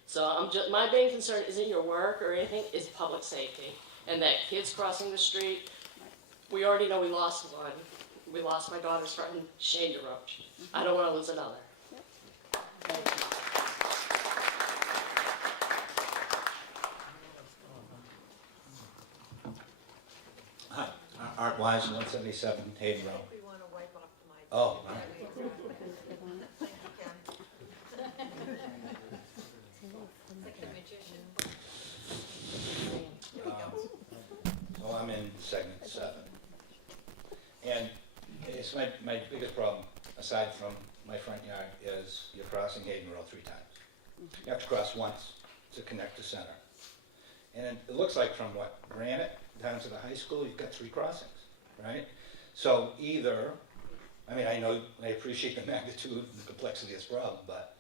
So my main concern isn't your work or anything, it's public safety. And that kids crossing the street, we already know we lost one. We lost my daughter's friend, Shane DeRoche. I don't want to lose another. Hi, Art Wise, 177 Hayden Road. We want to wipe off the mic. Oh, all right. Thank you, Ken. Like a magician. So I'm in segment 7. And guess my biggest problem, aside from my front yard, is you're crossing Hayden Road 3 times. You have to cross once to connect to Center. And it looks like from what, Granite down to the high school, you've got 3 crossings, right? So either, I mean, I appreciate the magnitude and the complexity of this problem, but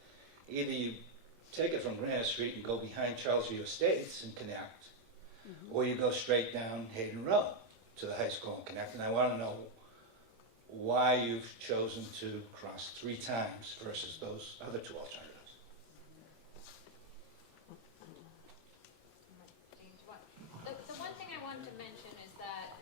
either you take it from Granite Street and go behind Charlesview Estates and connect, or you go straight down Hayden Road to the high school and connect. And I want to know why you've chosen to cross 3 times versus those other 2 alternatives. James, what? The one thing I wanted to mention is that,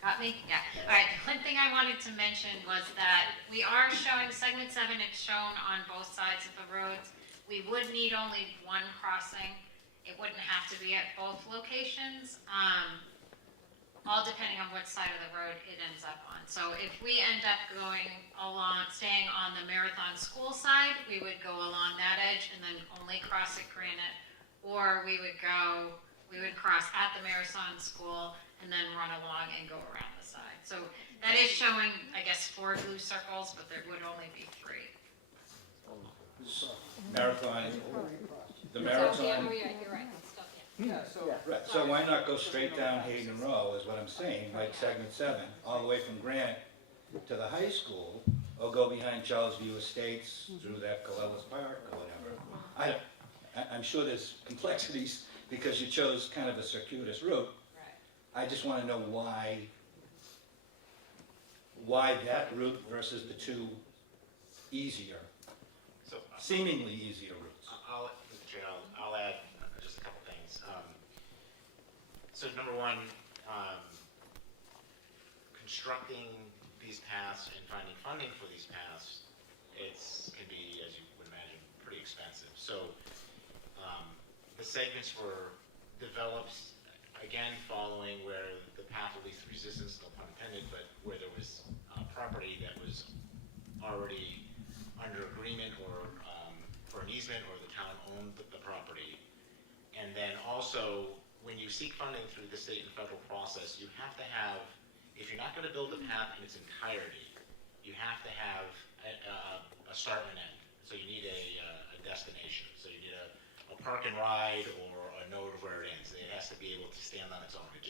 Got me? Yeah. All right, the one thing I wanted to mention was that we are showing segment 7, it's shown on both sides of the roads. We would need only 1 crossing. It wouldn't have to be at both locations, all depending on what side of the road it ends up on. So if we end up going along, staying on the Marathon School side, we would go along that edge and then only cross at Granite. Or we would cross at the Marathon School and then run along and go around the side. So that is showing, I guess, 4 blue circles, but there would only be 3. Marathon, the yeah, Marathon, you're right, it's still, yeah. Yeah, so, right, so why not go straight down Hayden Row is what I'm saying, like segment 7, all the way from Granite to the high school, or go behind Charlesview Estates through that Colella's Park or whatever. I'm sure there's complexities because you chose kind of a circuitous route. Right. I just want to know why that route versus the 2 easier, So seemingly easier routes. Mr. Chair, I'll add just a couple things. So number 1, constructing these paths and finding funding for these paths, can be, as you would imagine, pretty expensive. So the segments were developed, again, following where the path of least resistance, no pun intended, but where there was property that was already under agreement or for an easement, or the town owned the property. And then also, when you seek funding through the state and federal process, you have to have, if you're not going to build the path in its entirety, you have to have a start and an end. So you need a destination. So you need a park and ride or a node where it ends. It has to be able to stand on its own. You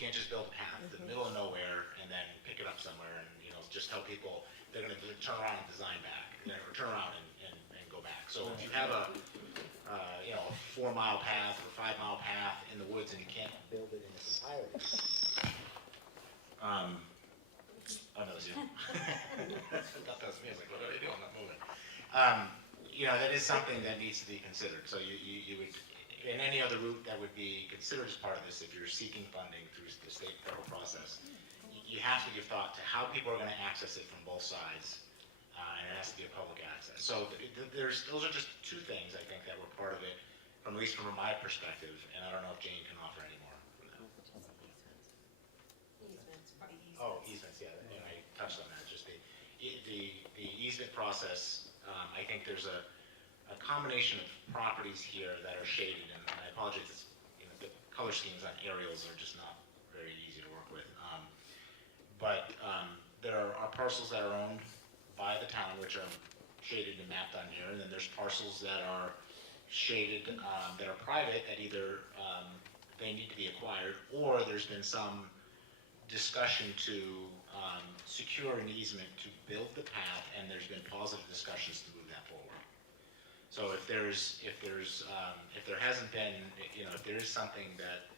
can't just build a path in the middle of nowhere and then pick it up somewhere and just tell people they're going to turn around and design back, or turn around and go back. So if you have a 4-mile path or 5-mile path in the woods and you can't build it in its entirety. Oh, no, it was you. I thought that was me. I was like, what are you doing? I'm not moving. That is something that needs to be considered. So you would, in any other route that would be considered as part of this, if you're seeking funding through the state and federal process, you have to give thought to how people are going to access it from both sides, and it has to be a public access. So those are just 2 things, I think, that were part of it, at least from my perspective, and I don't know if Jane can offer any more from that. Oh, easements, yeah, and I touched on that. Just the easement process. I think there's a combination of properties here that are shaded, and I apologize. The color schemes on aerials are just not very easy to work with. But there are parcels that are owned by the town, which are shaded and mapped on here, and then there's parcels that are shaded that are private that either they need to be acquired, or there's been some discussion to secure an easement to build the path, and there's been positive discussions to move that forward. So if there hasn't been, if there is something that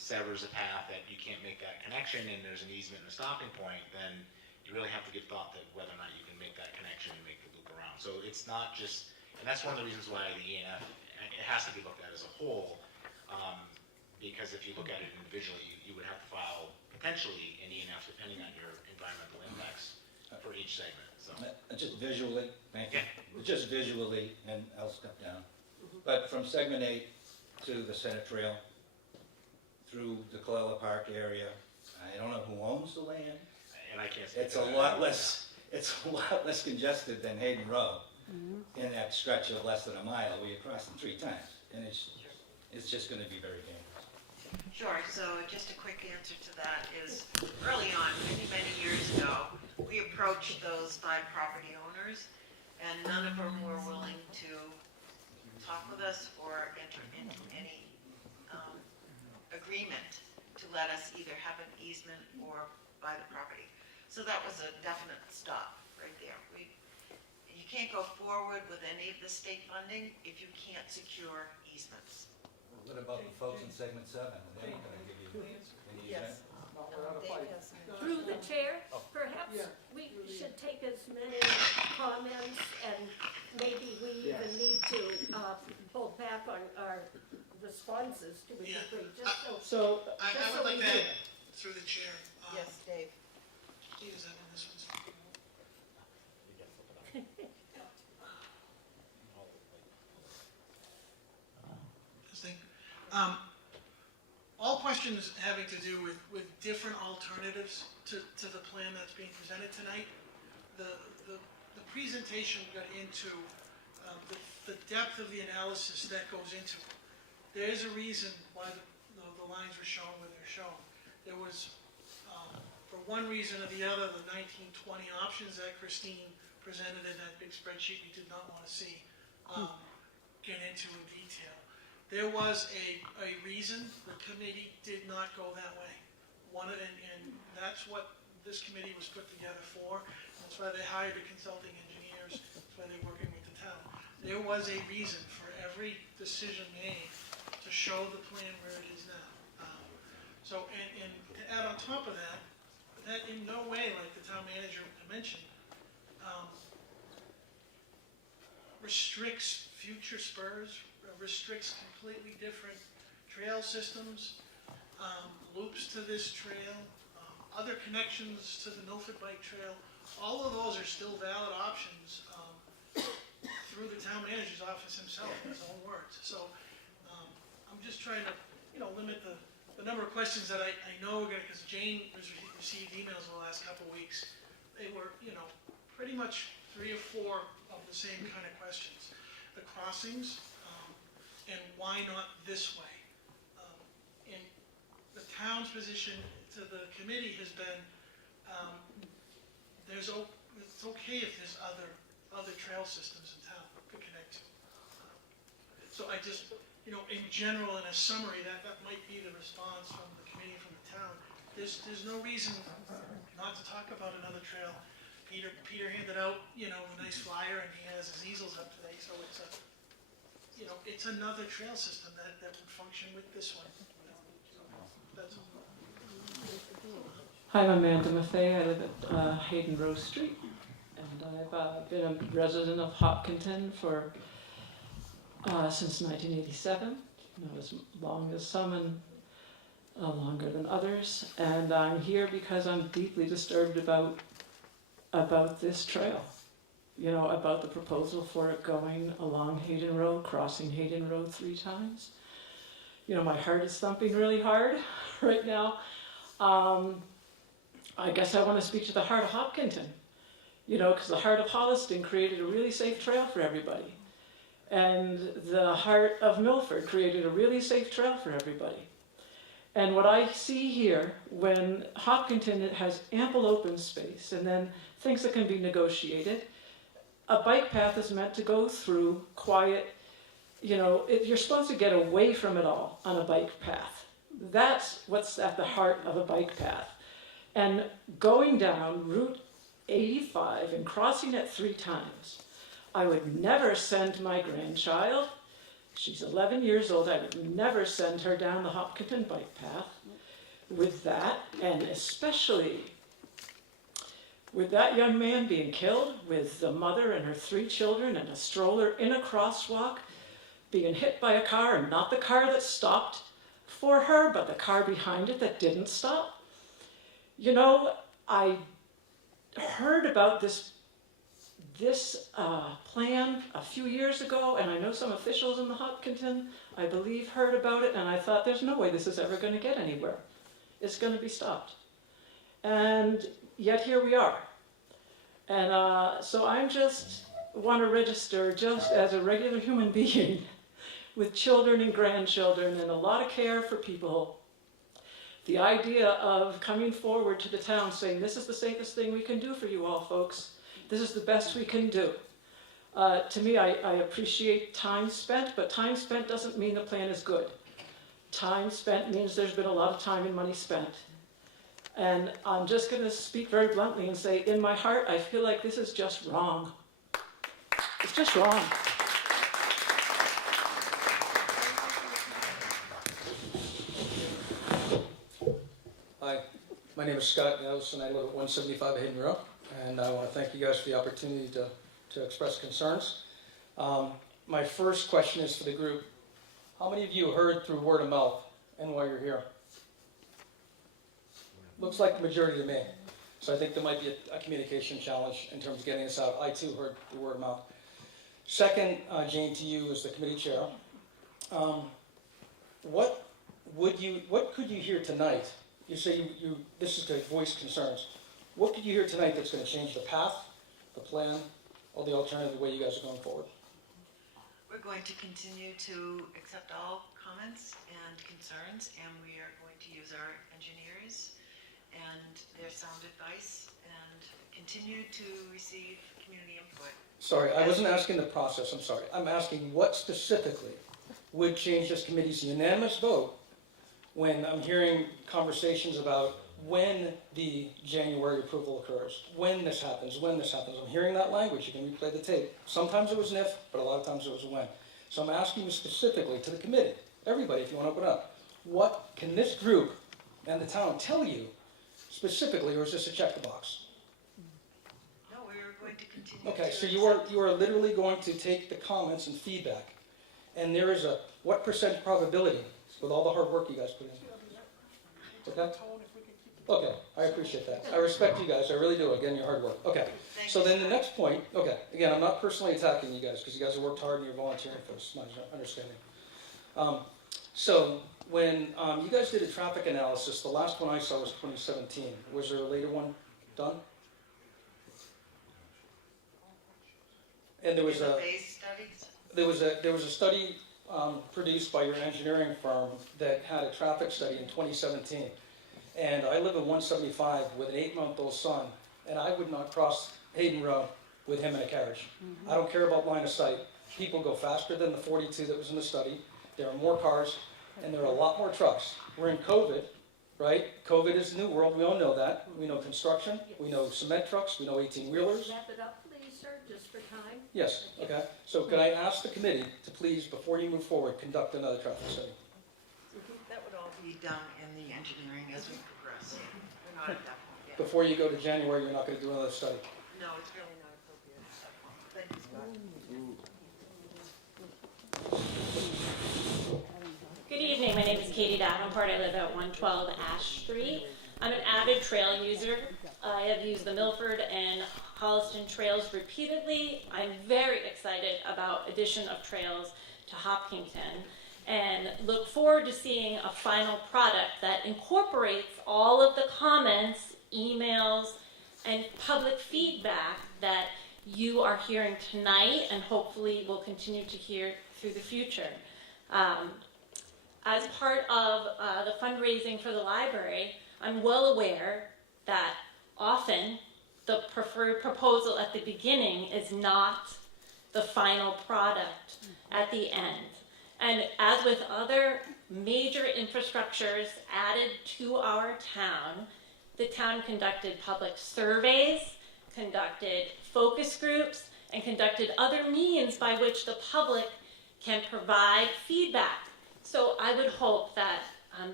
severs a path that you can't make that connection and there's an easement and a stopping point, then you really have to give thought to whether or not you can make that connection and make the loop around. So it's not just, and that's one of the reasons why the E&F, it has to be looked at as a whole, because if you look at it individually, you would have to file potentially an E&F depending on your environmental impacts for each segment. So Just visually, thank you. Just visually, and I'll step down. But from segment 8 to the Center Trail, through the Colella Park area, I don't know who owns the land. And I can't speak It's to a that. lot less. It's a lot less congested than Hayden Road in that stretch of less than a mile where you cross them 3 times, and it's just going to be very dangerous. Sure, so just a quick answer to that is, early on, many, many years ago, we approached those 5 property owners, and none of them were willing to talk with us or enter into any agreement to let us either have an easement or buy the property. So that was a definite stop right there. You can't go forward with any of the state funding if you can't secure easements. What about the folks in segment 7? They ain't gonna give you any Yes. Dave has some- Through the chair, perhaps Yeah. we should take as many comments, and maybe we even need to hold back on our responses to a degree, just so. So, I Just would so like we to do. add, through the chair, Yes, Dave. is that on this one? This thing. All questions having to do with different alternatives to the plan that's being presented tonight. The presentation got into the depth of the analysis that goes into it. There is a reason why the lines were shown where they're shown. There was, for one reason or the other, the 1920 options that Christine presented in that big spreadsheet we did not want to see get into in detail. There was a reason the committee did not go that way. And that's what this committee was put together for. That's why they hired the consulting engineers. That's why they're working with the town. There was a reason for every decision made to show the plan where it is now. And to add on top of that in no way, like the town manager mentioned, restricts future spurs, restricts completely different trail systems, loops to this trail, other connections to the Milford Bike Trail. All of those are still valid options through the town manager's office himself, in his own words. So I'm just trying to, limit the number of questions that I know we're gonna, because Jane received emails in the last couple of weeks. They were, pretty much 3 or 4 of the same kind of questions. The crossings, and why not this way? And the town's position to the committee has been, it's okay if there's other trail systems in town to connect to. So I just, in general, in a summary, that might be the response from the committee, from the town. There's no reason not to talk about another trail. Peter handed out, a nice flyer, and he has his easels up today, so it's another trail system that would function with this one. That's all. Hi, I'm Amanda Maffei. I live at Hayden Rose Street, and I've been a resident of Hopkinton for since 1987, not as long as some and longer than others. And I'm here because I'm deeply disturbed about this trail. About the proposal for it going along Hayden Road, crossing Hayden Road 3 times. My heart is thumping really hard right now. I guess I want to speak to the heart of Hopkinton, because the heart of Holliston created a really safe trail for everybody. And the heart of Milford created a really safe trail for everybody. And what I see here, when Hopkinton has ample open space and then things that can be negotiated, a bike path is meant to go through quiet, you're supposed to get away from it all on a bike path. That's what's at the heart of a bike path. And going down Route 85 and crossing it 3 times, I would never send my grandchild, she's 11 years old, I would never send her down the Hopkinton bike path with that, and especially with that young man being killed, with the mother and her 3 children and a stroller in a crosswalk, being hit by a car, and not the car that stopped for her, but the car behind it that didn't stop. I heard about this plan a few years ago, and I know some officials in the Hopkinton, I believe, heard about it, and I thought, there's no way this is ever going to get anywhere. It's going to be stopped. And yet here we are. And so I just want to register just as a regular human being with children and grandchildren and a lot of care for people The idea of coming forward to the town saying, this is the safest thing we can do for you all, folks. This is the best we can do. To me, I appreciate time spent, but time spent doesn't mean the plan is good. Time spent means there's been a lot of time and money spent. And I'm just going to speak very bluntly and say, in my heart, I feel like this is just wrong. It's just wrong. Hi, my name is Scott Nelson. I live at 175 Hayden Row, and I want to thank you guys for the opportunity to express concerns. My first question is for the group. How many of you heard through word of mouth and while you're here? Looks like the majority to me. So I think there might be a communication challenge in terms of getting this out. I too heard through word of mouth. Second, Jane, to you as the committee chair. What could you hear tonight? You say this is to voice concerns. What could you hear tonight that's going to change the path, the plan, or the alternative way you guys are going forward? We're going to continue to accept all comments and concerns, and we are going to use our engineers and their sound advice and continue to receive community input. Sorry, I wasn't asking the process, I'm sorry. I'm asking what specifically would change this committee's unanimous vote when I'm hearing conversations about when the January approval occurs, when this happens. I'm hearing that language. You can replay the tape. Sometimes it was an if, but a lot of times it was a when. So I'm asking you specifically to the committee, everybody, if you want to open up, what can this group and the town tell you specifically, or is this a check the box? No, we're going to continue. Okay, to so accept- you are literally going to take the comments and feedback, and there is a what % probability with all the hard work you guys put in? Okay? Okay, I appreciate that. I respect you guys, I really do, again, your hard work. Okay, so then the next point, okay, again, I'm not personally attacking you guys, because you guys have worked hard and you're volunteering for this, my understanding. So, when you guys did a traffic analysis, the last one I saw was 2017. Was there a later one done? And there was In the a... base studies? There was a study produced by your engineering firm that had a traffic study in 2017. And I live in 175 with an 8-month-old son, and I would not cross Hayden Row with him in a carriage. I don't care about line of sight. People go faster than the 42 that was in the study. There are more cars, and there are a lot more trucks. We're in COVID, right? COVID is the new world. We all know that. We know construction. We know cement trucks. We know 18-wheelers. Wrap it up, please, sir, just for time. Yes, okay. So could I ask the committee to please, before you move forward, conduct another traffic study? That would all be done in the engineering as we progress. We're not at that point yet. Before you go to January, you're not going to do another study? No, it's really not appropriate at that point. Thank you, Scott. Good evening, my name is Katie Davenport. I live at 112 Ash Street. I'm an avid trail user. I have used the Milford and Holliston trails repeatedly. I'm very excited about addition of trails to Hopkinton and look forward to seeing a final product that incorporates all of the comments, emails, and public feedback that you are hearing tonight and hopefully will continue to hear through the future. As part of the fundraising for the library, I'm well aware that often the preferred proposal at the beginning is not the final product at the end. And as with other major infrastructures added to our town, the town conducted public surveys, conducted focus groups, and conducted other means by which the public can provide feedback. So I would hope that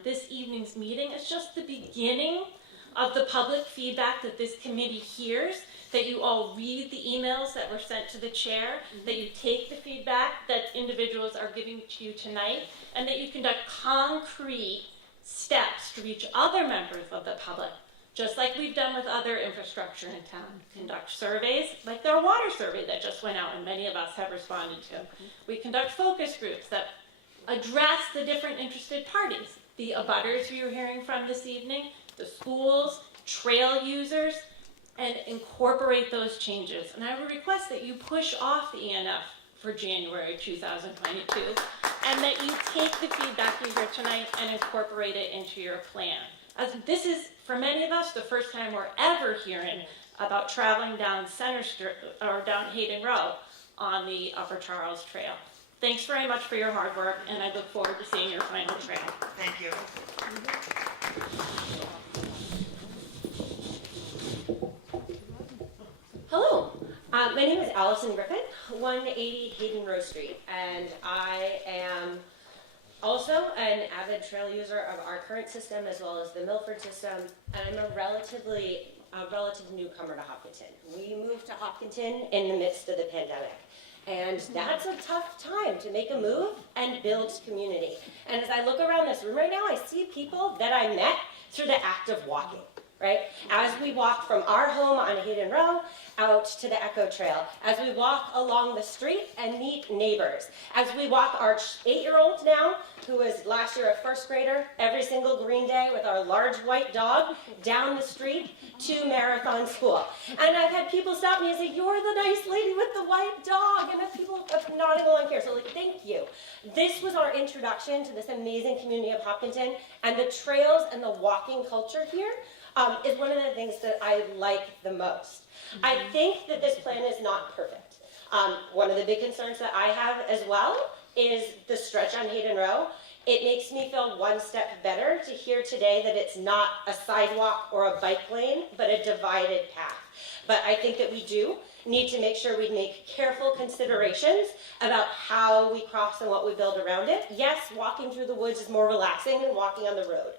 this evening's meeting is just the beginning of the public feedback that this committee hears, that you all read the emails that were sent to the chair, that you take the feedback that individuals are giving to you tonight, and that you conduct concrete steps to reach other members of the public, just like we've done with other infrastructure in town. Conduct surveys, like our water survey that just went out and many of us have responded to. We conduct focus groups that address the different interested parties, the abutters you're hearing from this evening, the schools, trail users, and incorporate those changes. And I would request that you push off the ENF for January 2022, and that you take the feedback you hear tonight and incorporate it into your plan. as this is, for many of us, the first time we're ever hearing about traveling down Center Street or down Hayden Row on the Upper Charles Trail. Thanks very much for your hard work, and I look forward to seeing your final trail. Thank you. Hello, my name is Allison Griffin, 180 Hayden Row Street, and I am also an avid trail user of our current system as well as the Milford system, and I'm a relative newcomer to Hopkinton. We moved to Hopkinton in the midst of the pandemic, and that's a tough time to make a move and build community. And as I look around this room right now, I see people that I met through the act of walking. Right? As we walk from our home on Hayden Row out to the Echo Trail, as we walk along the street and meet neighbors, as we walk our 8-year-old now, who was last year a first grader, every single green day with our large white dog down the street to Marathon School. And I've had people stop me and say, "You're the nice lady with the white dog," and people nodding along here. So like, thank you. This was our introduction to this amazing community of Hopkinton, and the trails and the walking culture here is one of the things that I like the most. I think that this plan is not perfect. One of the big concerns that I have as well is the stretch on Hayden Row. It makes me feel one step better to hear today that it's not a sidewalk or a bike lane, but a divided path. But I think that we do need to make sure we make careful considerations about how we cross and what we build around it. Yes, walking through the woods is more relaxing than walking on the road.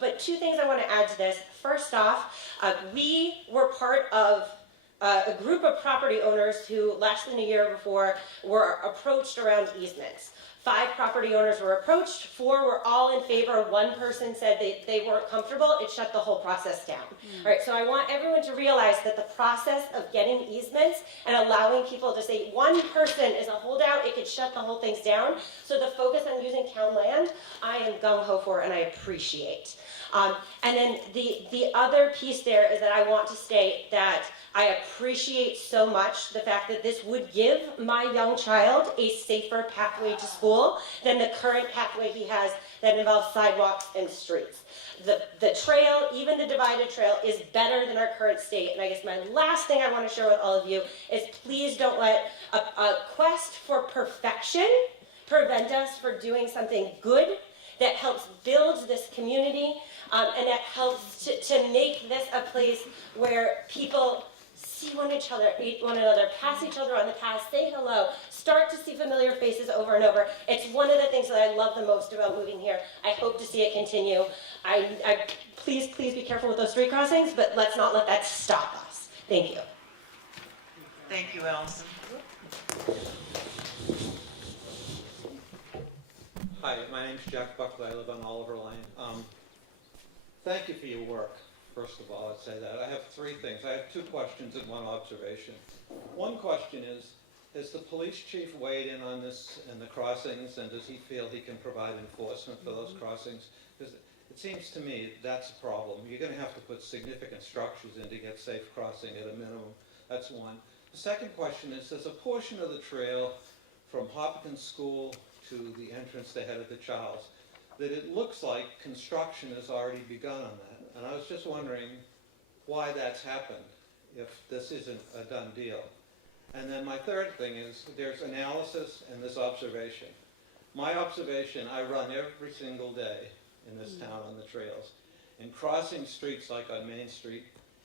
But two things I want to add to this. First off, we were part of a group of property owners who less than a year before were approached around easements. 5 property owners were approached, 4 were all in favor, 1 person said they weren't comfortable, it shut the whole process down. All right, so I want everyone to realize that the process of getting easements and allowing people to say one person is a holdout, it could shut the whole things down. So the focus on using town land, I am gung-ho for and I appreciate. And then the other piece there is that I want to state that I appreciate so much the fact that this would give my young child a safer pathway to school than the current pathway he has that involves sidewalks and streets. The trail, even the divided trail, is better than our current state. And I guess my last thing I want to share with all of you is please don't let a quest for perfection prevent us from doing something good that helps build this community and that helps to make this a place where people see one another, pass each other on the path, say hello, start to see familiar faces over and over. It's one of the things that I love the most about moving here. I hope to see it continue. Please be careful with those street crossings, but let's not let that stop us. Thank you. Thank you, Allison. Hi, my name's Jack Buckley. I live on Oliver Lane. Thank you for your work. First of all, I'd say that. I have 3 things. I have 2 questions and 1 observation. One question is, has the police chief weighed in on this and the crossings, and does he feel he can provide enforcement for those crossings? Because it seems to me that's a problem. You're going to have to put significant structures in to get safe crossing at a minimum. That's one. The second question is, there's a portion of the trail from Hopkins School to the entrance to head of the Charles that it looks like construction has already begun on that. And I was just wondering why that's happened, if this isn't a done deal. And then my third thing is, there's analysis and there's observation. My observation, I run every single day in this town on the trails. And crossing streets like on Main Street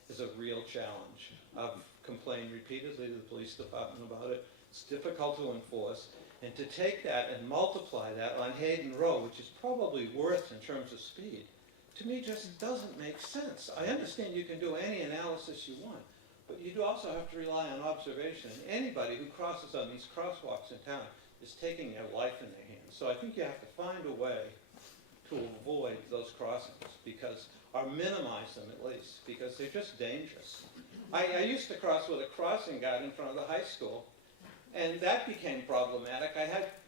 is a real challenge. I've complained repeatedly to the police department about it. It's difficult to enforce. And to take that and multiply that on Hayden Row, which is probably worse in terms of speed, to me just doesn't make sense. I understand you can do any analysis you want, but you do also have to rely on observation. And anybody who crosses on these crosswalks in town is taking their life in their hands. So I think you have to find a way to avoid those crossings, or minimize them at least, because they're just dangerous. I used to cross with a crossing guard in front of the high school, and that became problematic.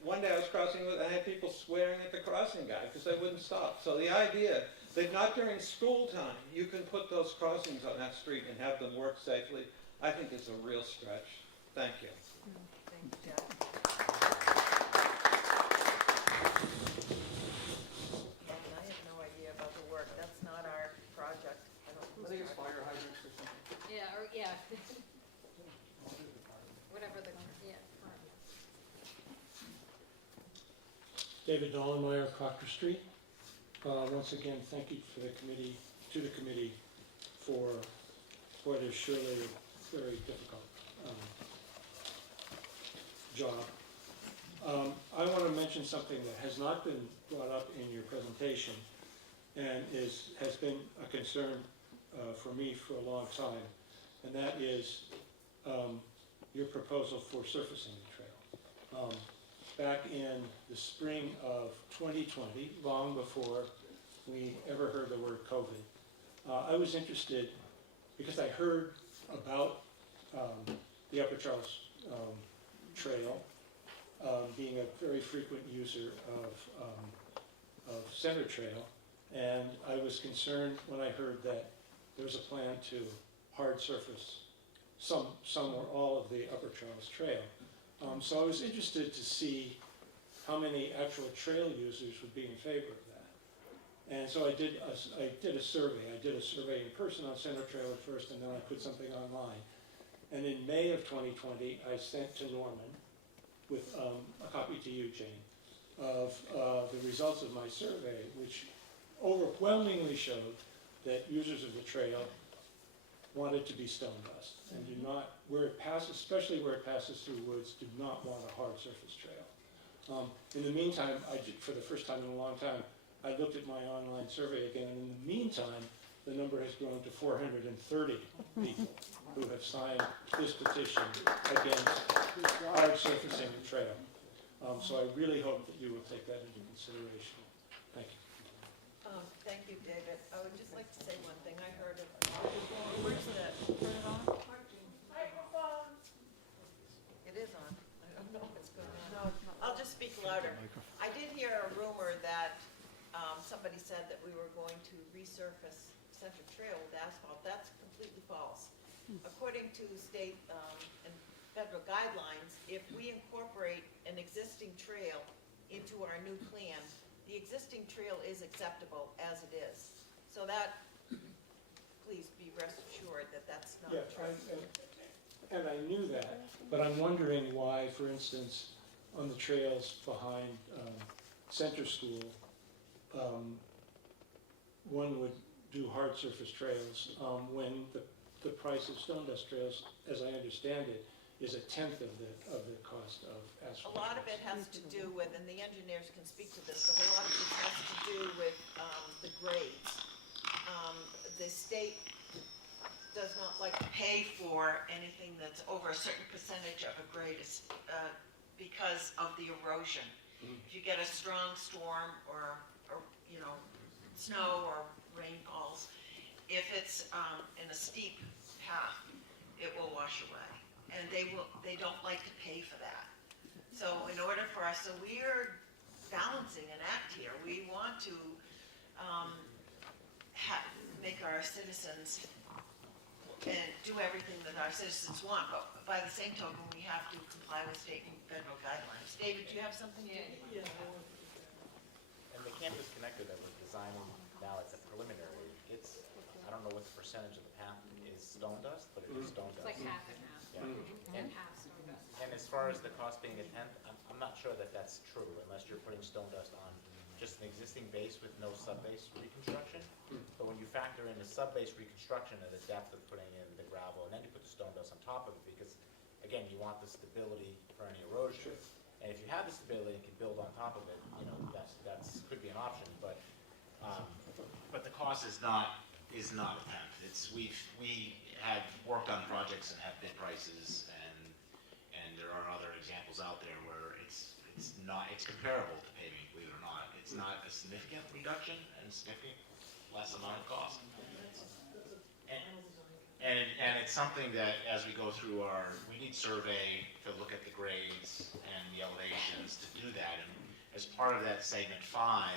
One day I was crossing with, I had people swearing at the crossing guard because they wouldn't stop. So the idea that not during school time you can put those crossings on that street and have them work safely, I think is a real stretch. Thank you. Thank you, Jack. And I have no idea about the work. That's not think it's fire hydrants or something. Yeah, or, yeah. Whatever the, yeah. David Dollenmeyer, Proctor Street. Once again, thank you for the committee, to the committee for what is surely a very difficult job. I want to mention something that has not been brought up in your presentation and has been a concern for me for a long time, and that is your proposal for surfacing the trail. Back in the spring of 2020, long before we ever heard the word COVID, I was interested because I heard about the Upper Charles Trail being a very frequent user of Center Trail, and I was concerned when I heard that there was a plan to hard surface some or all of the Upper Charles Trail. So I was interested to see how many actual trail users would be in favor of that. And so I did a survey. I did a survey in person on Center Trail at first, and then I put something online. And in May of 2020, I sent to Norman, with a copy to you, Jane, of the results of my survey, which overwhelmingly showed that users of the trail wanted to be stone dust and do not, where it passes, especially where it passes through woods, do not want a hard surface trail. In the meantime, for the first time in a long time, I looked at my online survey again, and in the meantime, the number has grown to 430 people who have signed this petition against hard surfacing the trail. So I really hope that you will take that into consideration. Thank you. Thank you, David. I would just like to say one thing. I heard of, where's the, turn it on? Microphone. It is on. I don't know what's going on. I'll just speak louder. I did hear a rumor that somebody said that we were going to resurface Center Trail with asphalt. That's completely false. According to state and federal guidelines, if we incorporate an existing trail into our new plan, the existing trail is acceptable as it is. So that, please be rest assured that that's not true. And I knew that, but I'm wondering why, for instance, on the trails behind Center School, one would do hard surface trails when the price of stone dust trails, as I understand it, is 1/10 of the cost of asphalt. A lot of it has to do with, and the engineers can speak to this, but a lot of it has to do with the grades. The state does not like to pay for anything that's over a certain percentage of a grade because of the erosion. If you get a strong storm or snow or rainfalls, if it's in a steep path, it will wash away. And they don't like to pay for that. So in order for us, so we're balancing an act here. We want to make our citizens and do everything that our citizens want, but by the same token, we have to comply with state and federal guidelines. David, do you have something to add? Yeah. And the campus connector that we're designing now, it's a preliminary. I don't know what the percentage of the path is stone dust, but it is stone It's dust. like half and half. Yeah. And half stone dust. And as far as the cost being 1/10, I'm not sure that that's true unless you're putting stone dust on just an existing base with no sub-base reconstruction. But when you factor in the sub-base reconstruction and the depth of putting in the gravel, and then you put the stone dust on top of it, because again, you want the stability for any erosion. And if you have the stability and can build on top of it, that's could be an option. But the cost is not 1/10. We have worked on projects and have bid prices, and there are other examples out there where it's comparable to paving, believe it or not. It's not a significant reduction and significant less amount of cost. And it's something that as we go through we need survey to look at the grades and the elevations to do that. And as part of that segment 5,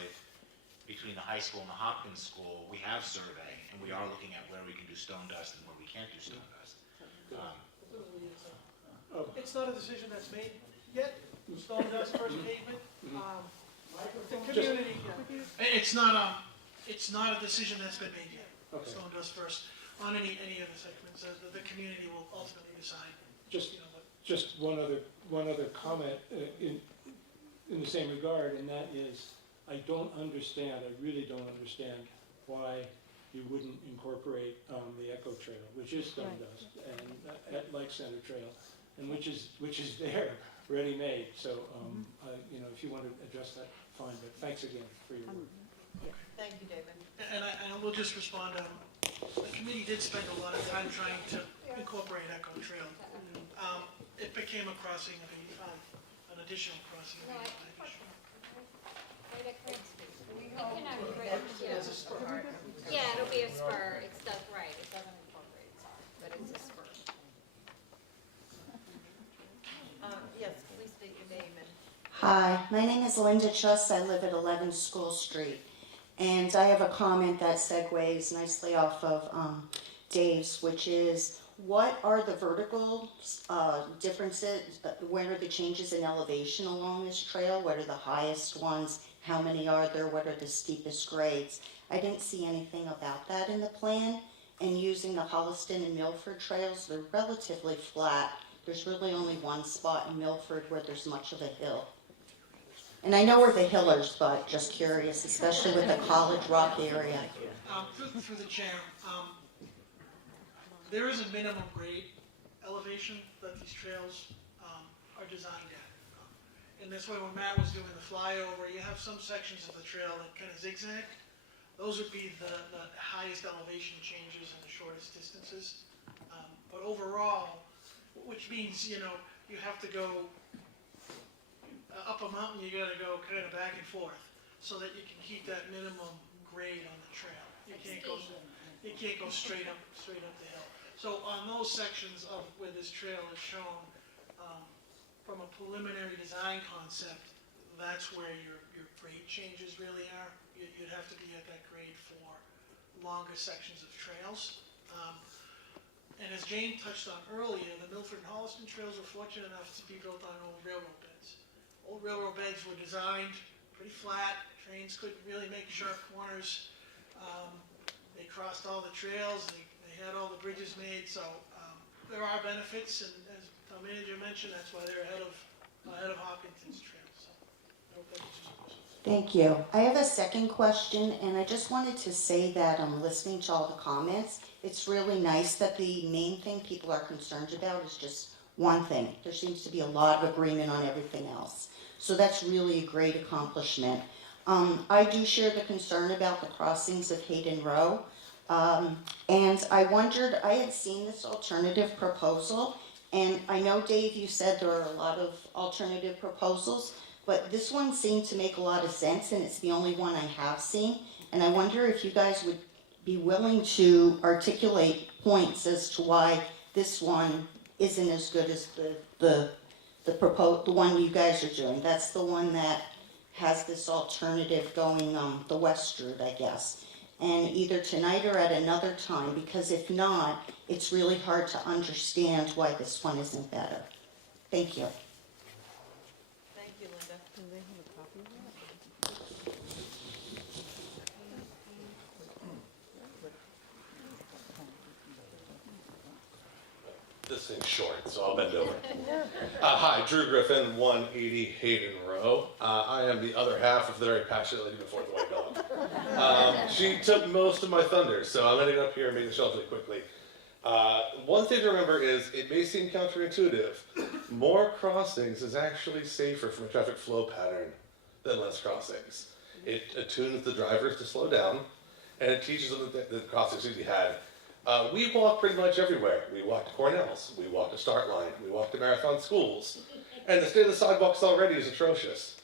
between the high school and the Hopkins school, we have survey, and we are looking at where we can do stone dust and where we can't do stone dust. It's not a decision that's made yet. Stone dust first pavement. The community. It's not a decision that's been made yet. Okay. Stone dust first. on any of the segments, the community will ultimately decide, Just, you know, what. just one other comment in the same regard, and that is, I really don't understand why you wouldn't incorporate the Echo Trail, which is Stone Dust, and like Center Trail, and which is there, ready-made. So, you know, if you want to address that, fine, but thanks again for your work. Thank you, David. And I will just respond, the committee did spend a lot of time trying to incorporate Echo Trail. It became a crossing of 85, an additional crossing of 85. Yeah, it'll be a spur, it does, right, it doesn't incorporate, but it's a spur. Yes, please state your name and. Hi, my name is Linda Chuss. I live at 11 School Street. And I have a comment that segues nicely off of Dave's, which is, what are the vertical differences? What are the changes in elevation along this trail? What are the highest ones? How many are there? What are the steepest grades? I didn't see anything about that in the plan. And using the Holliston and Milford trails, they're relatively flat. There's really only one spot in Milford where there's much of a hill. And I know we're the hillers, but just curious, especially with the College Rock area. Through the chair, there is a minimum grade elevation that these trails are designed at. And that's why when Matt was doing the flyover, you have some sections of the trail that kind of zigzag. Those would be the highest elevation changes and the shortest distances. But overall, which means, you know, you have to go up a mountain, you gotta go kind of back and forth so that you can keep that minimum grade on the trail. You can't go straight up the hill. So on those sections of where this trail is shown, from a preliminary design concept, that's where your grade changes really are. You'd have to be at that grade for longer sections of trails. And as Jane touched on earlier, the Milford and Holliston trails were fortunate enough to be built on old railroad beds. Old railroad beds were designed pretty flat. Trains couldn't really make sharp corners. They crossed all the trails. They had all the bridges made. So there are benefits, and as the manager mentioned, that's why they're ahead of Hopkinton's trail. So I hope that answers your questions. Thank you. I have a second question, and I just wanted to say that I'm listening to all the comments. It's really nice that the main thing people are concerned about is just one thing. There seems to be a lot of agreement on everything else. So that's really a great accomplishment. I do share the concern about the crossings of Hayden Row. And I wondered, I had seen this alternative proposal, and I know, Dave, you said there are a lot of alternative proposals, but this one seemed to make a lot of sense, and it's the only one I have seen. And I wonder if you guys would be willing to articulate points as to why this one isn't as good as the one you guys are doing. That's the one that has this alternative going the west route, I guess. And either tonight or at another time, because if not, it's really hard to understand why this one isn't better. Thank you. Thank you, Linda. Do they have a copy of that? This thing's short, so I'll bend over. Hi, Drew Griffin, 180 Hayden Row. I am the other half of the very passionate lady before the white dog. She took most of my thunder, so I'm ending up here and making the shelves really quickly. One thing to remember is, it may seem counterintuitive, more crossings is actually safer from a traffic flow pattern than less crossings. It attunes the drivers to slow down, and it teaches them that the crossings need to be had. We walk pretty much everywhere. We walk to Cornell's, we walk to Start Line, we walk to Marathon Schools, and the state of the sidewalks already is atrocious.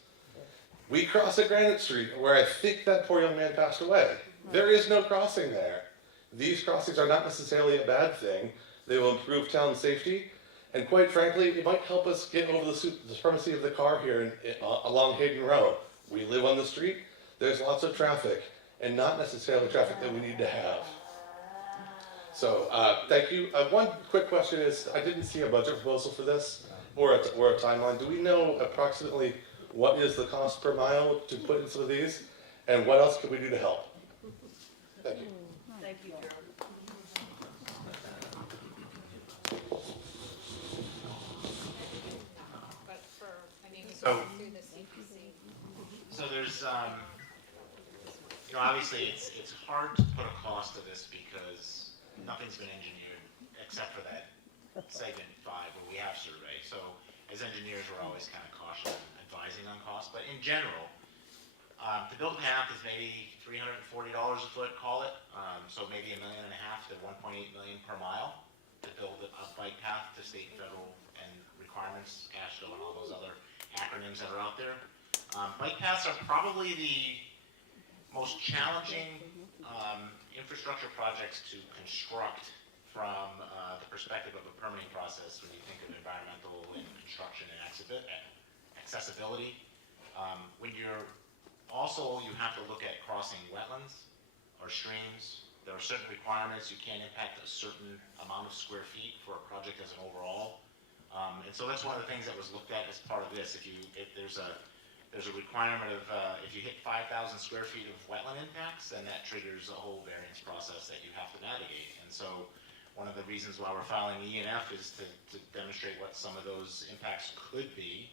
We cross at Granite Street, where I think that poor young man passed away. There is no crossing there. These crossings are not necessarily a bad thing. They will improve town safety, and quite frankly, it might help us get over the supremacy of the car here along Hayden Row. We live on the street, there's lots of traffic, and not necessarily traffic that we need to have. So, thank you. One quick question is, I didn't see a budget proposal for this, or a timeline. Do we know approximately what is the cost per mile to put in some of these, and what else could we do to help? Thank you. Thank you, Drew. there's, obviously it's hard to put a cost to this because nothing's been engineered except for that segment 5 where we have survey. So as engineers, we're always kind of cautious in advising on cost. But in general, to build a path is maybe $340 a foot, call it. So maybe $1.5 million to $1.8 million per mile to build a bike path to state and federal and requirements, AASHTO and all those other acronyms that are out there. Bike paths are probably the most challenging infrastructure projects to construct from the perspective of a permitting process when you think of environmental and construction and accessibility. When you're also, you have to look at crossing wetlands or streams. There are certain requirements. You can't impact a certain amount of square feet for a project as an overall. And so that's one of the things that was looked at as part of this. If there's a requirement of, if you hit 5,000 square feet of wetland impacts, then that triggers a whole variance process that you have to navigate. And so one of the reasons why we're filing the E&F is to demonstrate what some of those impacts could be.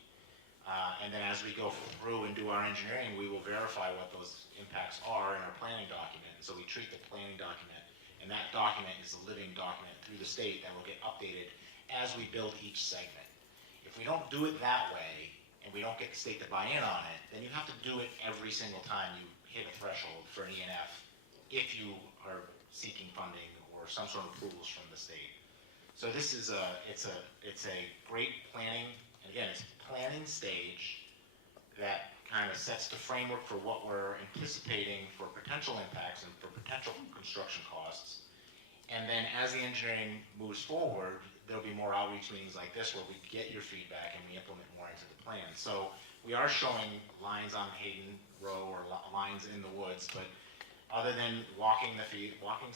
And then as we go through and do our engineering, we will verify what those impacts are in our planning document. And so we treat the planning document, and that document is a living document through the state that will get updated as we build each segment. If we don't do it that way, and we don't get the state to buy in on it, then you have to do it every single time you hit a threshold for an E&F if you are seeking funding or some sort of approvals from the state. So this is it's a great planning, and again, it's a planning stage that kind of sets the framework for what we're anticipating for potential impacts and for potential construction costs. And then as the engineering moves forward, there'll be more outreach meetings like this where we get your feedback and we implement more into the plan. So we are showing lines on Hayden Row or lines in the woods, but other than walking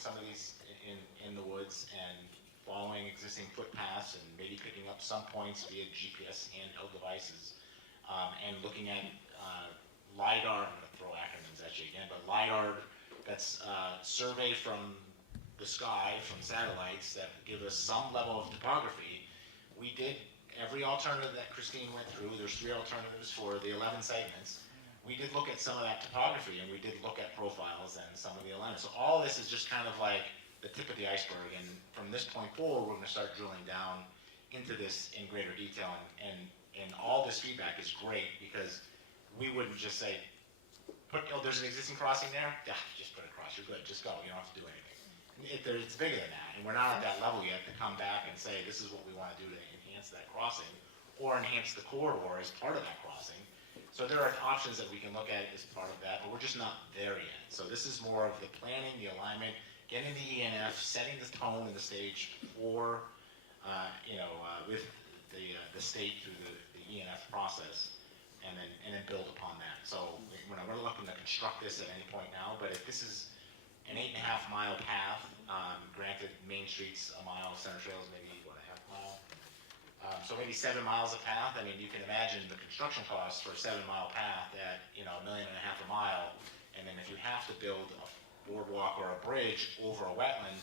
some of these in the woods and following existing footpaths and maybe picking up some points via GPS handheld devices, and looking at LiDAR, I'm going to throw acronyms at you again, but LiDAR, that's survey from the sky, from satellites that give us some level of topography. We did every alternative that Christine went through. There's 3 alternatives for the 11 segments. We did look at some of that topography, and we did look at profiles and some of the alignments. So all of this is just kind of like the tip of the iceberg, and from this point forward, we're going to start drilling down into this in greater detail, and all this feedback is great because we wouldn't just say, there's an existing crossing there? Yeah, just put it across, you're good, just go, you don't have to do anything. It's bigger than that, and we're not at that level yet to come back and say, this is what we want to do to enhance that crossing, or enhance the corridor as part of that crossing. So there are options that we can look at as part of that, but we're just not there yet. So this is more of the planning, the alignment, getting the E&F, setting the tone and the stage for, with the state through the E&F process, and then build upon that. So we're not looking to construct this at any point now, but if this is an 8.5 mile path, granted Main Street's a mile, Center Trail is maybe, a half mile? So maybe 7 miles of path. I mean, you can imagine the construction costs for a 7 mile path at, $1.5 million a mile. And then if you have to build a boardwalk or a bridge over a wetland,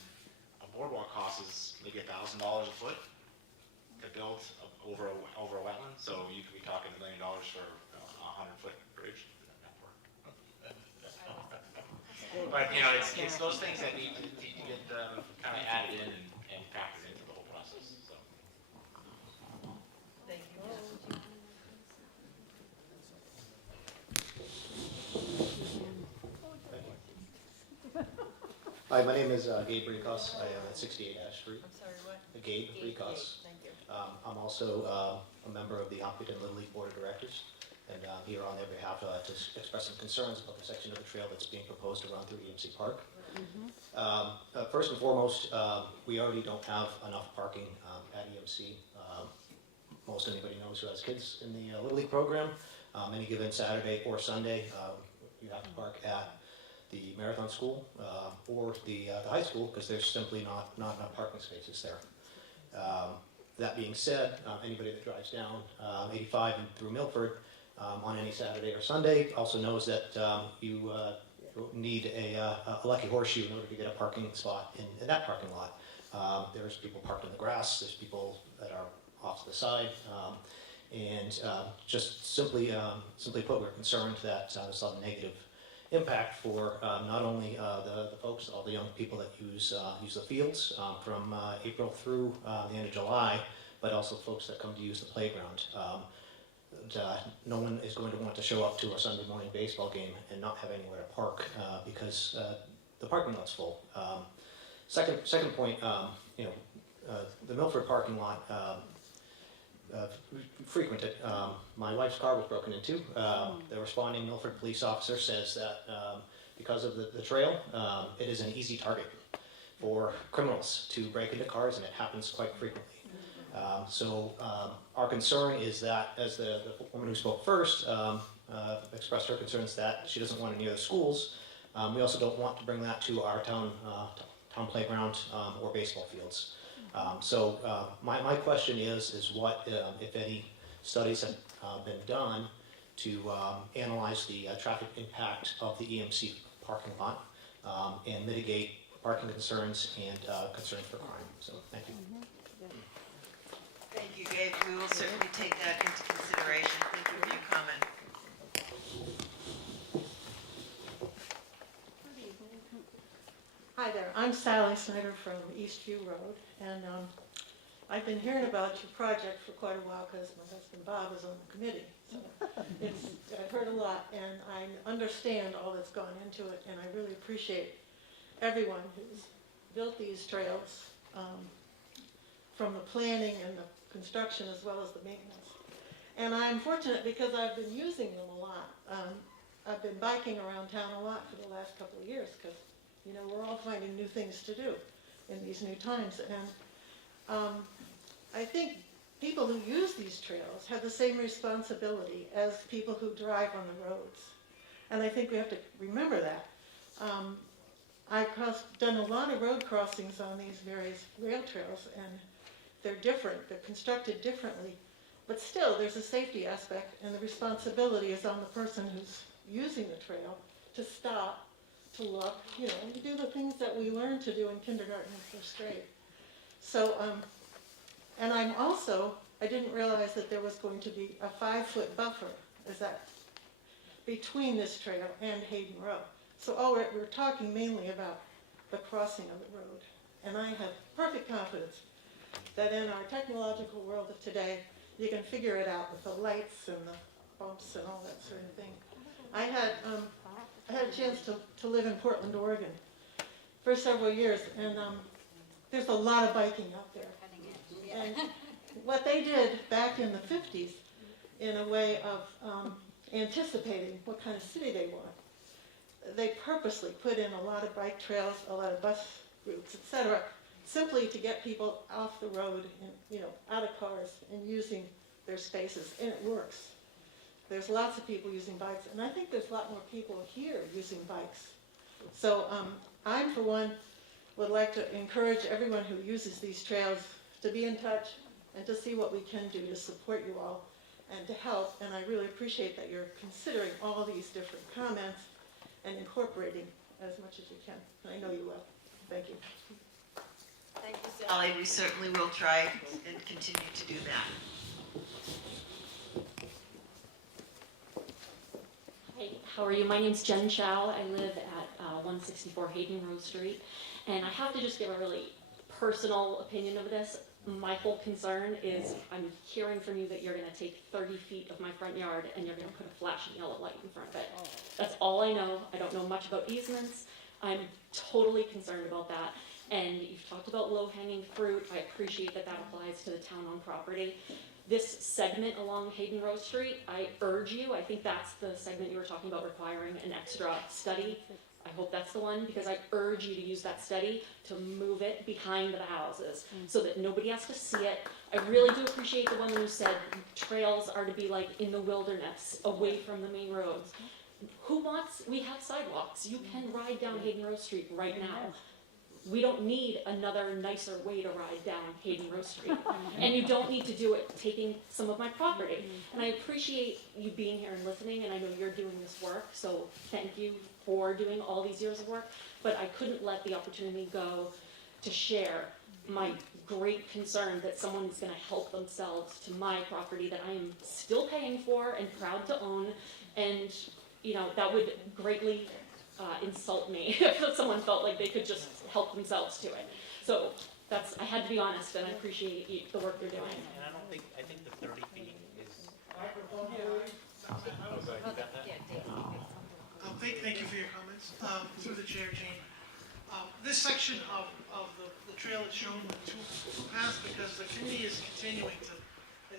a boardwalk costs is maybe $1,000 a foot to build over a wetland. So you could be talking $1 million for a 100-foot bridge. But it's those things that need to get kind of added in and factored into the whole process. So. Thank you. Hi, my name is Gabe Ricos. I am at 68 Ash Street. I'm sorry, what? Gabe Ricos. Thank you. I'm also a member of the Huffington Little League Board of Directors, and I'm here on their behalf to express some concerns about the section of the trail that's being proposed to run through EMC Park. First and foremost, we already don't have enough parking at EMC. Most anybody knows who has kids in the Little League program. Any given Saturday or Sunday, you have to park at the Marathon School or the high school because there's simply not enough parking spaces there. That being said, anybody that drives down 85 and through Milford on any Saturday or Sunday also knows that you need a lucky horseshoe in order to get a parking spot in that parking lot. There's people parked in the grass, there's people that are off to the side, And just simply put, we're concerned that there's a negative impact for not only the folks, all the young people that use the fields from April through the end of July, but also folks that come to use the playground. No one is going to want to show up to a Sunday morning baseball game and not have anywhere to park because the parking lot's full. Second point, the Milford parking lot, frequented. My wife's car was broken into. The responding Milford police officer says that because of the trail, it is an easy target for criminals to break into cars, and it happens quite frequently. So our concern is that, as the woman who spoke first expressed her concerns that she doesn't want it near the schools, we also don't want to bring that to our town playground or baseball fields. So my question is what, if any, studies have been done to analyze the traffic impact of the EMC parking lot and mitigate parking concerns and concerns for crime. So thank you. Thank you, Gabe. We will certainly take that into consideration. Thank you for your comment. Hi there, I'm Sally Snyder from Eastview Road, and I've been hearing about your project for quite a while because my husband Bob is on the committee. So I've heard a lot, and I understand all that's gone into it, and I really appreciate everyone who's built these trails, from the planning and the construction as well as the maintenance. And I'm fortunate because I've been using them a lot. I've been biking around town a lot for the last couple of years because we're all finding new things to do in these new times. And I think people who use these trails have the same responsibility as people who drive on the roads. And I think we have to remember that. I've done a lot of road crossings on these various rail trails, and they're different. They're constructed differently. But still, there's a safety aspect, and the responsibility is on the person who's using the trail to stop, to look, and do the things that we learned to do in kindergarten and first grade. So, and I didn't realize that there was going to be a 5-foot buffer, between this trail and Hayden Row. So we're talking mainly about the crossing of the road. And I have perfect confidence that in our technological world of today, you can figure it out with the lights and the bumps and all that sort of thing. I had a chance to live in Portland, Oregon for several years, and there's a lot of biking out there. And what they did back in the 50s, in a way of anticipating what kind of city they want, they purposely put in a lot of bike trails, a lot of bus routes, etc., simply to get people off the road and out of cars and using their spaces, and it works. There's lots of people using bikes, and I think there's a lot more people here using bikes. So I, for one, would like to encourage everyone who uses these trails to be in touch and to see what we can do to support you all and to help. And I really appreciate that you're considering all these different comments and incorporating as much as you can. I know you will. Thank you. Thank you, Sally. We certainly will try and continue to do that. Hi, how are you? My name's Jen Chow. I live at 164 Hayden Row Street. And I have to just give a really personal opinion of this. My whole concern is I'm hearing from you that you're going to take 30 feet of my front yard and you're going to put a flashing yellow light in front of it. That's all I know. I don't know much about easements. I'm totally concerned about that. And you've talked about low-hanging fruit. I appreciate that that applies to the town-owned property. This segment along Hayden Row Street, I urge you, I think that's the segment you were talking about requiring an extra study. I hope that's the one, because I urge you to use that study to move it behind the houses so that nobody has to see it. I really do appreciate the one who said trails are to be like in the wilderness, away from the main roads. We have sidewalks. You can ride down Hayden Row Street right now. We don't need another nicer way to ride down Hayden Row Street. And you don't need to do it taking some of my property. And I appreciate you being here and listening, and I know you're doing this work, so thank you for doing all these years of work. But I couldn't let the opportunity go to share my great concern that someone is going to help themselves to my property that I am still paying for and proud to own, and that would greatly insult me if someone felt like they could just help themselves to it. So I had to be honest, and I appreciate the work you're doing. And I think the 30 feet is. Thank you for your comments. Through the chair, Jane. This section of the trail is shown with two paths because the committee is continuing to,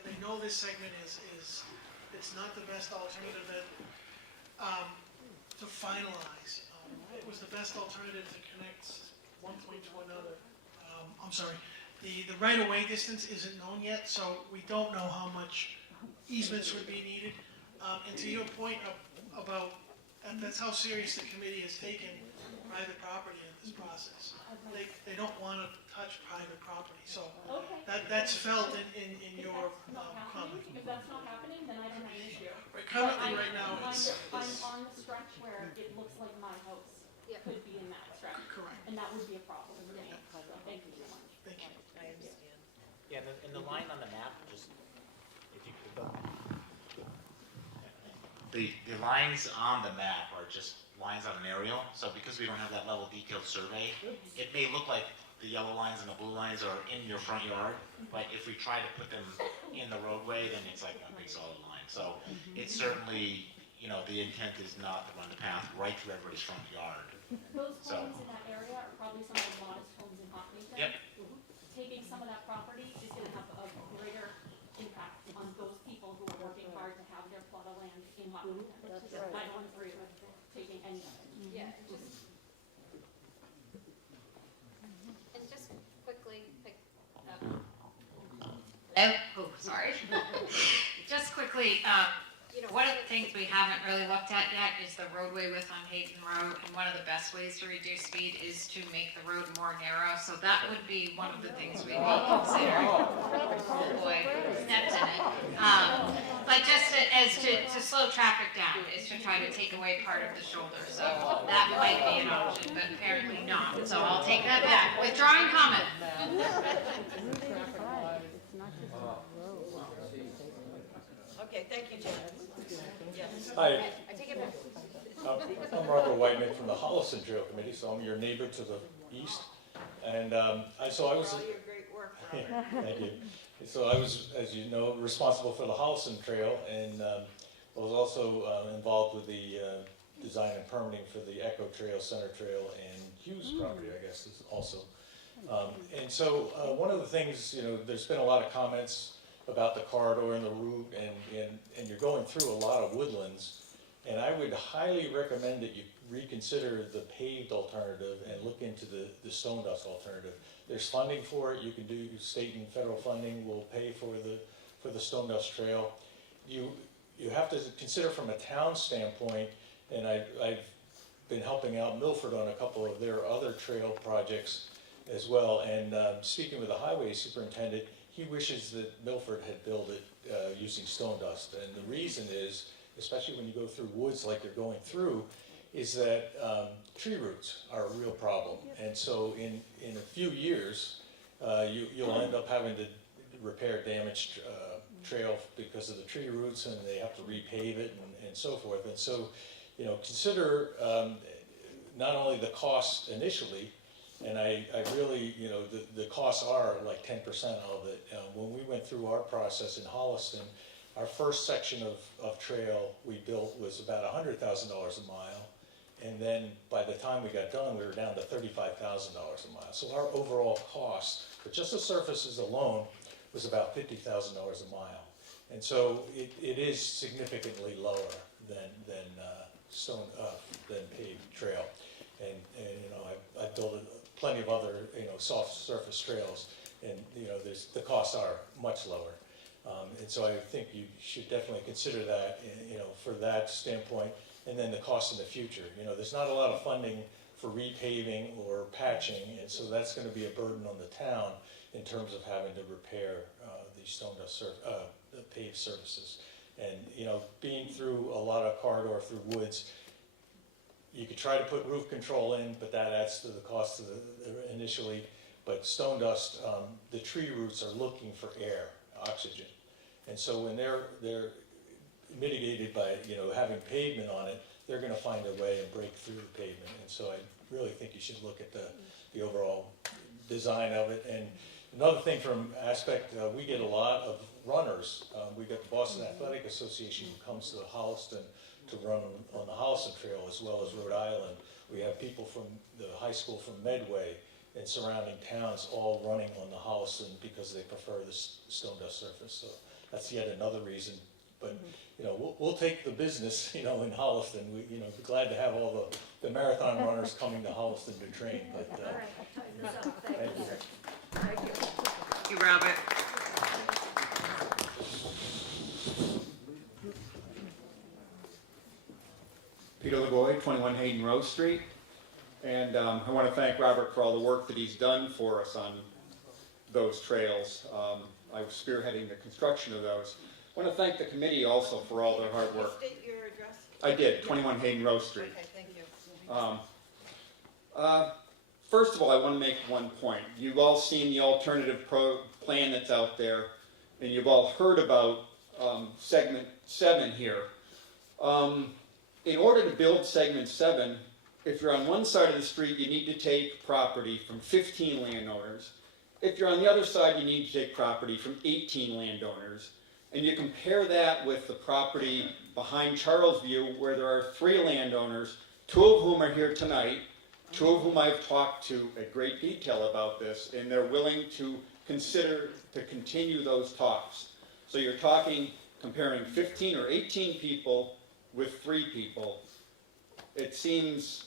they know this segment it's not the best alternative to finalize. It was the best alternative to connect one point to another. I'm sorry, the right-of-way distance isn't known yet, so we don't know how much easements would be needed. And to your point about, and that's how serious the committee has taken private property in this process. They don't want to touch private property, so that's felt in your comment. If that's not happening, then I don't have an issue. Currently, right now, I'm on the stretch where it looks like my house could be in that stretch. Correct. And that would be a problem for me. So thank you so much. Thank you. I understand. Yeah, and the line on the map, just if you could go. The lines on the map are just lines on an aerial, so because we don't have that level of detailed survey, it may look like the yellow lines and the blue lines are in your front yard, but if we try to put them in the roadway, then it's like one big solid line. So it's certainly, the intent is not to run the path right through everybody's front yard. Those homes in that area are probably some of the modest homes in Huffington. Yep. Taking some of that property is going to have a greater impact on those people who are working hard to have their plot of land in Huffington. I don't agree with taking any of it. Yeah, and just quickly, sorry. Just quickly, one of the things we haven't really looked at yet is the roadway width on Hayden Road, and one of the best ways to reduce speed is to make the road more narrow, so that would be one of the things we may consider. Oh boy, steps in it. But just to slow traffic down, is to try to take away part of the shoulder, so that might be an option, but apparently not, so I'll take that back. Withdrawing comment. Okay, thank you, Jane. Yes. Hi, I take it back. I'm Robert Whiteman from the Holliston Trail Committee, so I'm your neighbor to the east. And For all your great work, Robert. thank you. So I was, as you know, responsible for the Holliston Trail, and I was also involved with the design and permitting for the Echo Trail, Center Trail, and Hughes property, I guess, is also. And so one of the things, there's been a lot of comments about the corridor and the route, and you're going through a lot of woodlands. And I would highly recommend that you reconsider the paved alternative and look into the stone dust alternative. There's funding for it. You can do state and federal funding will pay for the stone dust trail. You have to consider from a town standpoint, and I've been helping out Milford on a couple of their other trail projects as well. And speaking with the highway superintendent, he wishes that Milford had built it using stone dust. And the reason is, especially when you go through woods like you're going through, is that tree roots are a real problem. And so in a few years, you'll end up having to repair damaged trail because of the tree roots, and they have to repave it and so forth. And so, consider not only the cost initially, and I really, the costs are like 10% of it. When we went through our process in Holliston, our first section of trail we built was about $100,000 a mile. And then by the time we got done, we were down to $35,000 a mile. So our overall cost for just the surfaces alone was about $50,000 a mile. And so it is significantly lower than paved trail. And I've built plenty of other soft surface trails, and the costs are much lower. And so I think you should definitely consider that, for that standpoint, and then the cost in the future. There's not a lot of funding for repaving or patching, and so that's going to be a burden on the town in terms of having to repair these stone dust the paved surfaces. And being through a lot of corridor through woods, you could try to put roof control in, but that adds to the cost of initially. but stone dust, the tree roots are looking for air, oxygen. And so when they're mitigated by, having pavement on it, they're gonna find a way and break through the pavement. And so I really think you should look at the overall design of it. And another thing from aspect, we get a lot of runners. We got the Boston Athletic Association who comes to Holliston to run on the Holliston Trail, as well as Rhode Island. We have people from the high school from Medway and surrounding towns all running on the Holliston because they prefer the stone dust surface. So that's yet another reason. But we'll take the business, in Holliston. We're glad to have all the marathon runners coming to Holliston to train. But All right, time is up. Thank you. Thank you. Thank you, Robert. Peter LeGoy, 21 Hayden Rose Street. And I want to thank Robert for all the work that he's done for us on those trails. I was spearheading the construction of those. I want to thank the committee also for all their hard work. State your address? I did, 21 Hayden Rose Street. Okay, thank you. First of all, I want to make one point. You've all seen the alternative plan that's out there, and you've all heard about segment 7 here. In order to build segment 7, if you're on one side of the street, you need to take property from 15 landowners. If you're on the other side, you need to take property from 18 landowners. And you compare that with the property behind Charlesview, where there are 3 landowners, 2 of whom are here tonight, 2 of whom I've talked to at great detail about this, and they're willing to consider to continue those talks. So you're comparing 15 or 18 people with 3 people. It seems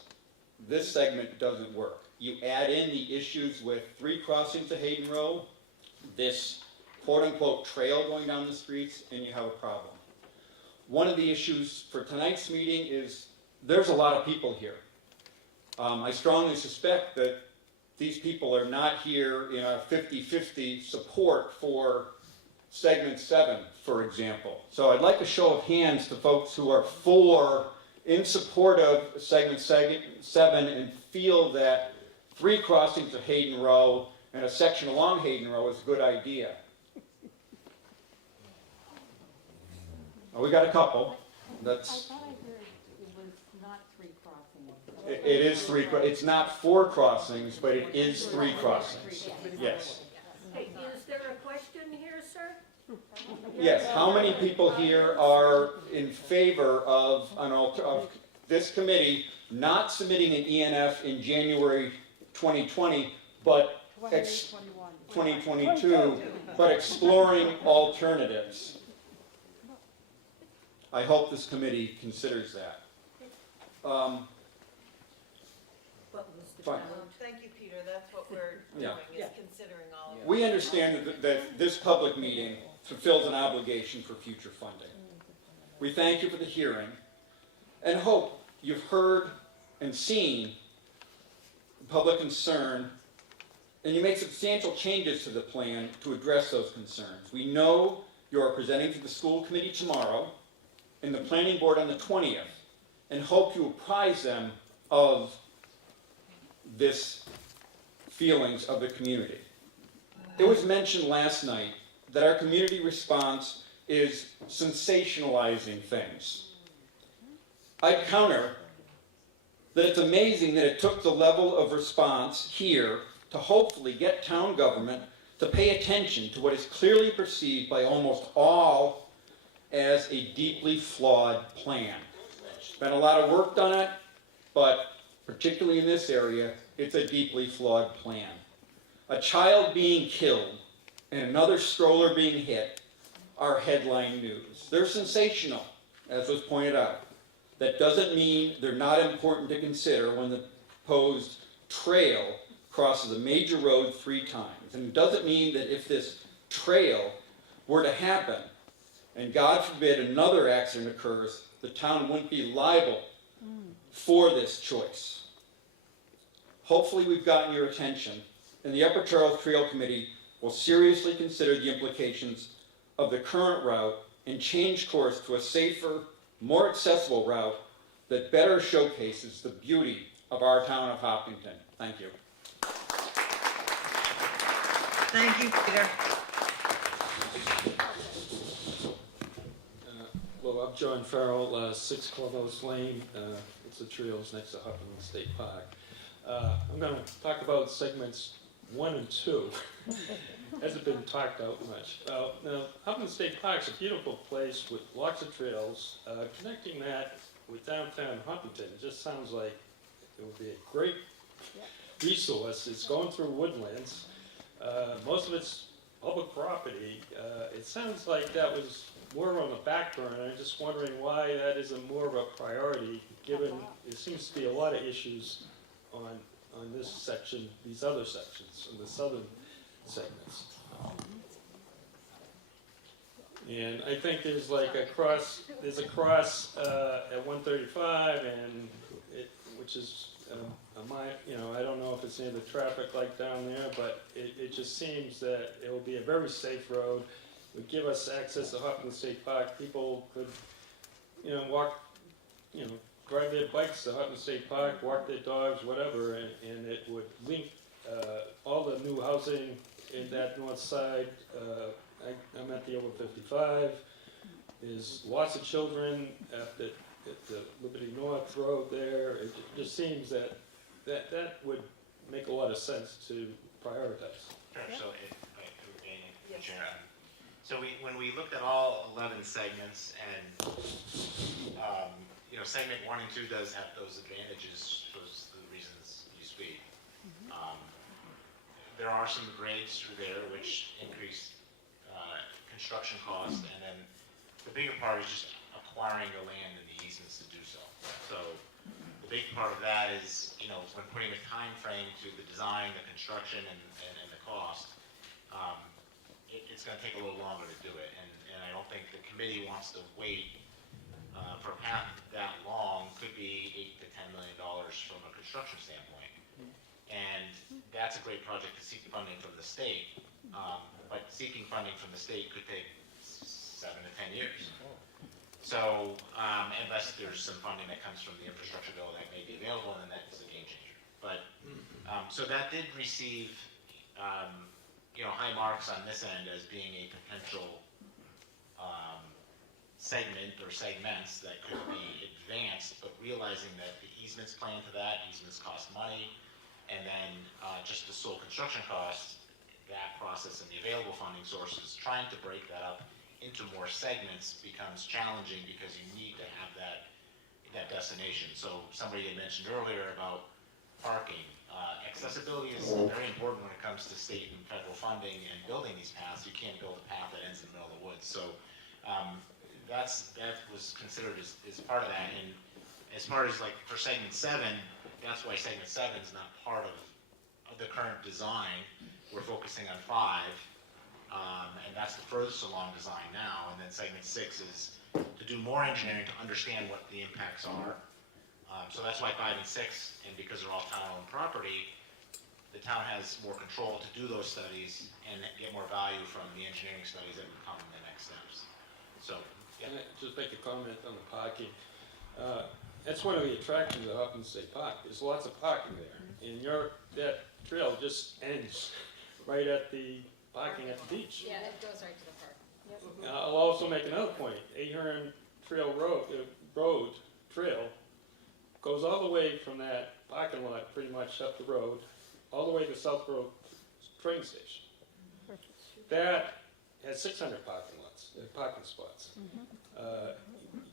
this segment doesn't work. You add in the issues with 3 crossings of Hayden Road, this quote-unquote trail going down the streets, and you have a problem. One of the issues for tonight's meeting is there's a lot of people here. I strongly suspect that these people are not here in a 50-50 support for segment 7, for example. So I'd like a show of hands to folks who are in support of segment 7 and feel that 3 crossings of Hayden Row and a section along Hayden Row is a good idea. We got a couple. I thought I heard it was not 3 crossings. It is 3. It's not 4 crossings, but it is 3 crossings. Yes. Hey, is there a question here, sir? Yes. How many people here are in favor of this committee not submitting an ENF in January 2020, but 2022, but exploring alternatives? I hope this committee considers that. Fine. Thank you, Peter. That's what we're doing, is considering all of it. We understand that this public meeting fulfills an obligation for future funding. We thank you for the hearing and hope you've heard and seen the public concern, and you make substantial changes to the plan to address those concerns. We know you are presenting to the school committee tomorrow and the planning board on the 20th, and hope you apprise them of this feelings of the community. It was mentioned last night that our community response is sensationalizing things. I'd counter that it's amazing that it took the level of response here to hopefully get town government to pay attention to what is clearly perceived by almost all as a deeply flawed plan. Been a lot of work done on it, but particularly in this area, it's a deeply flawed plan. A child being killed and another stroller being hit are headline news. They're sensational, as was pointed out. That doesn't mean they're not important to consider when the proposed trail crosses a major road 3 times. And it doesn't mean that if this trail were to happen, and God forbid another accident occurs, the town wouldn't be liable for this choice. Hopefully we've gotten your attention, and the Upper Charles Trail Committee will seriously consider the implications of the current route and change course to a safer, more accessible route that better showcases the beauty of our town of Hopkinton. Thank you. Thank you, Peter. Well, I'm John Farrell, 6 Clubhouse Lane. It's the trails next to Huffington State Park. I'm going to talk about segments 1 and 2. Hasn't been talked out much. Now, Huffington State Park's a beautiful place with lots of trails. Connecting that with downtown Huffington just sounds like it would be a great resource. It's going through woodlands. Most of it's public property. It sounds like that was more on the back burner. I'm just wondering why that isn't more of a priority, given there seems to be a lot of issues on this section, these other sections, on the southern segments. And I think there's like a cross at 135, and which is I don't know if it's near the traffic light down there, but it just seems that it will be a very safe road. It would give us access to Huffington State Park. People could, walk, drive their bikes to Huffington State Park, walk their dogs, whatever, and it would link all the new housing in that north side. I'm at the over 55. There's lots of children at the Liberty North Road there. It just seems that would make a lot of sense to prioritize. Sure. So when we looked at all 11 segments, and segment 1 and 2 does have those advantages for the reasons you speak. There are some grades through there which increase construction costs, and then the bigger part is just acquiring the land and the easements to do so. So the big part of that is, when putting a time frame to the design, the construction, and the cost, it's going to take a little longer to do it. And I don't think the committee wants to wait for a path that long. Could be $8 to $10 million from a construction standpoint. And that's a great project to seek funding from the state. But seeking funding from the state could take 7 to 10 years. So, unless there's some funding that comes from the infrastructure bill that may be available, then that's a game changer. But, so that did receive, high marks on this end as being a potential segment or segments that could be advanced, but realizing that the easements play into that, easements cost money, and then just the sole construction costs, that process and the available funding sources, trying to break that up into more segments becomes challenging because you need to have that destination. So somebody had mentioned earlier about parking. Accessibility is very important when it comes to state and federal funding and building these paths. You can't build a path that ends in the middle of the woods. So that was considered as part of that. And as far as like for segment 7, that's why segment 7 is not part of the current design. We're focusing on 5, and that's the furthest along design now. And then segment 6 is to do more engineering to understand what the impacts are. So that's why 5 and 6, and because they're all town-owned property, the town has more control to do those studies and get more value from the engineering studies that would come in the next steps. So, yeah. Can I just make a comment on the parking? That's one of the attractions of Huffington State Park. There's lots of parking there, and that trail just ends right at the parking at the beach. Yeah, it goes right to the park. Yep. I'll also make another point. Ahern Trail Road Trail goes all the way from that parking lot, pretty much up the road, all the way to South Road train station. That has 600 parking spots. You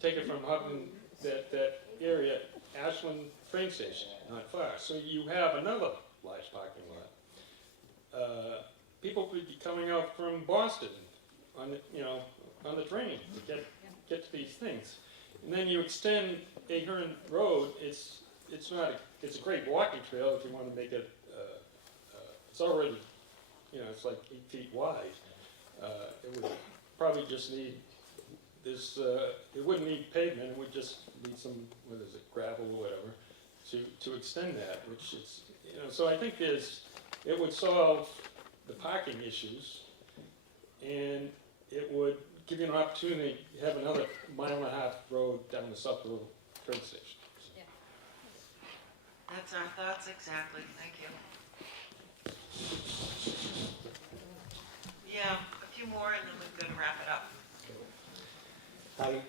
take it from Huffington, that area, Ashland train station, not far. So you have another large parking lot. People could be coming out from Boston on the train to get to these things. And then you extend Ahern Road. It's a great walking trail if you want to make it. It's already, it's like 8 feet wide. It would probably just need this. It wouldn't need pavement. It would just need some, gravel or whatever, to extend that. Which is, so I think it would solve the parking issues, and it would give you an opportunity to have another 1.5 mile road down the South Road train station. Yeah. That's our thoughts exactly. Thank you. Yeah, a few more and then we're gonna wrap it up. Hi,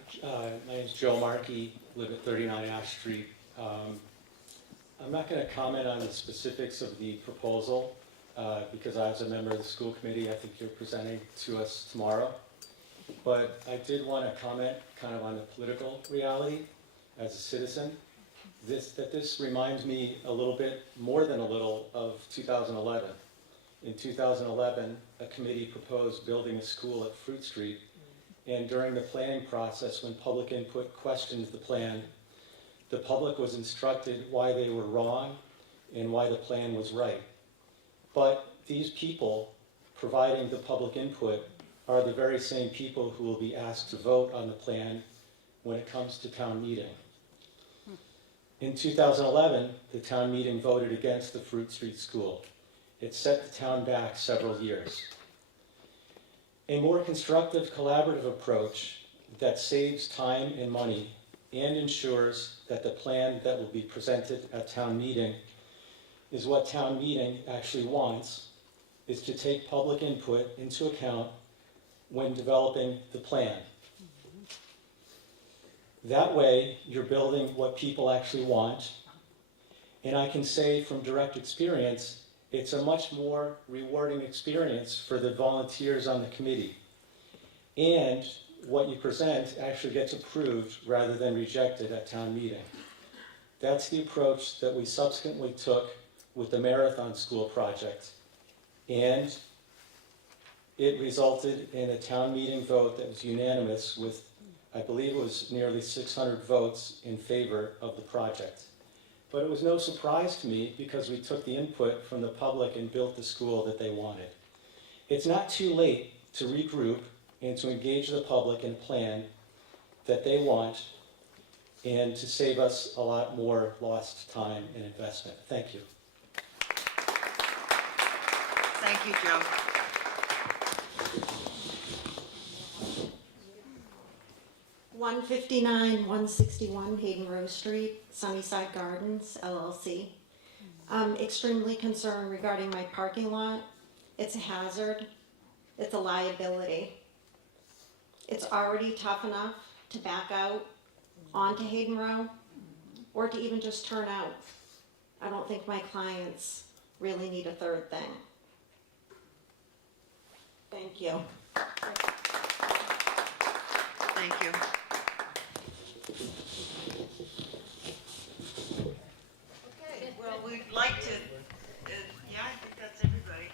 my name's Joe Markey, live at 39 Ash Street. I'm not going to comment on the specifics of the proposal because as a member of the school committee, I think you're presenting to us tomorrow. But I did want to comment kind of on the political reality as a citizen. This reminds me a little bit, more than a little, of 2011. In 2011, a committee proposed building a school at Fruit Street. And during the planning process, when public input questioned the plan, the public was instructed why they were wrong and why the plan was right. But these people providing the public input are the very same people who will be asked to vote on the plan when it comes to town meeting. In 2011, the town meeting voted against the Fruit Street School. It set the town back several years. A more constructive, collaborative approach that saves time and money and ensures that the plan that will be presented at town meeting is what town meeting actually wants, is to take public input into account when developing the plan. That way, you're building what people actually want, and I can say from direct experience, it's a much more rewarding experience for the volunteers on the committee. And what you present actually gets approved rather than rejected at town meeting. That's the approach that we subsequently took with the Marathon School project. And it resulted in a town meeting vote that was unanimous with, I believe it was nearly 600 votes in favor of the project. But it was no surprise to me because we took the input from the public and built the school that they wanted. It's not too late to regroup and to engage the public in a plan that they want and to save us a lot more lost time and investment. Thank you. Thank you, Joe. $159, $161 Hayden Rose Street, Sunnyside Gardens, LLC. I'm extremely concerned regarding my parking lot. It's a hazard. It's a liability. It's already tough enough to back out onto Hayden Row or to even just turn out. I don't think my clients really need a third thing. Thank you. Thank you. Okay, well, we'd like to, yeah, I think that's everybody.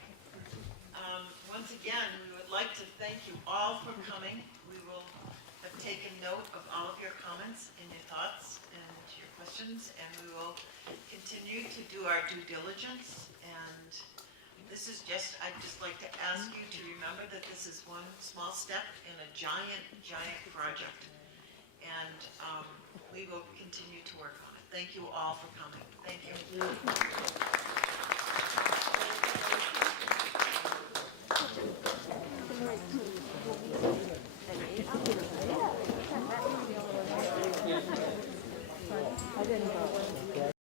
Once again, we would like to thank you all for coming. We will have taken note of all of your comments and your thoughts and your questions, and we will continue to do our due diligence. And this is just, I'd just like to ask you to remember that this is one small step in a giant, giant project. And we will continue to work on it. Thank you all for coming. Thank you.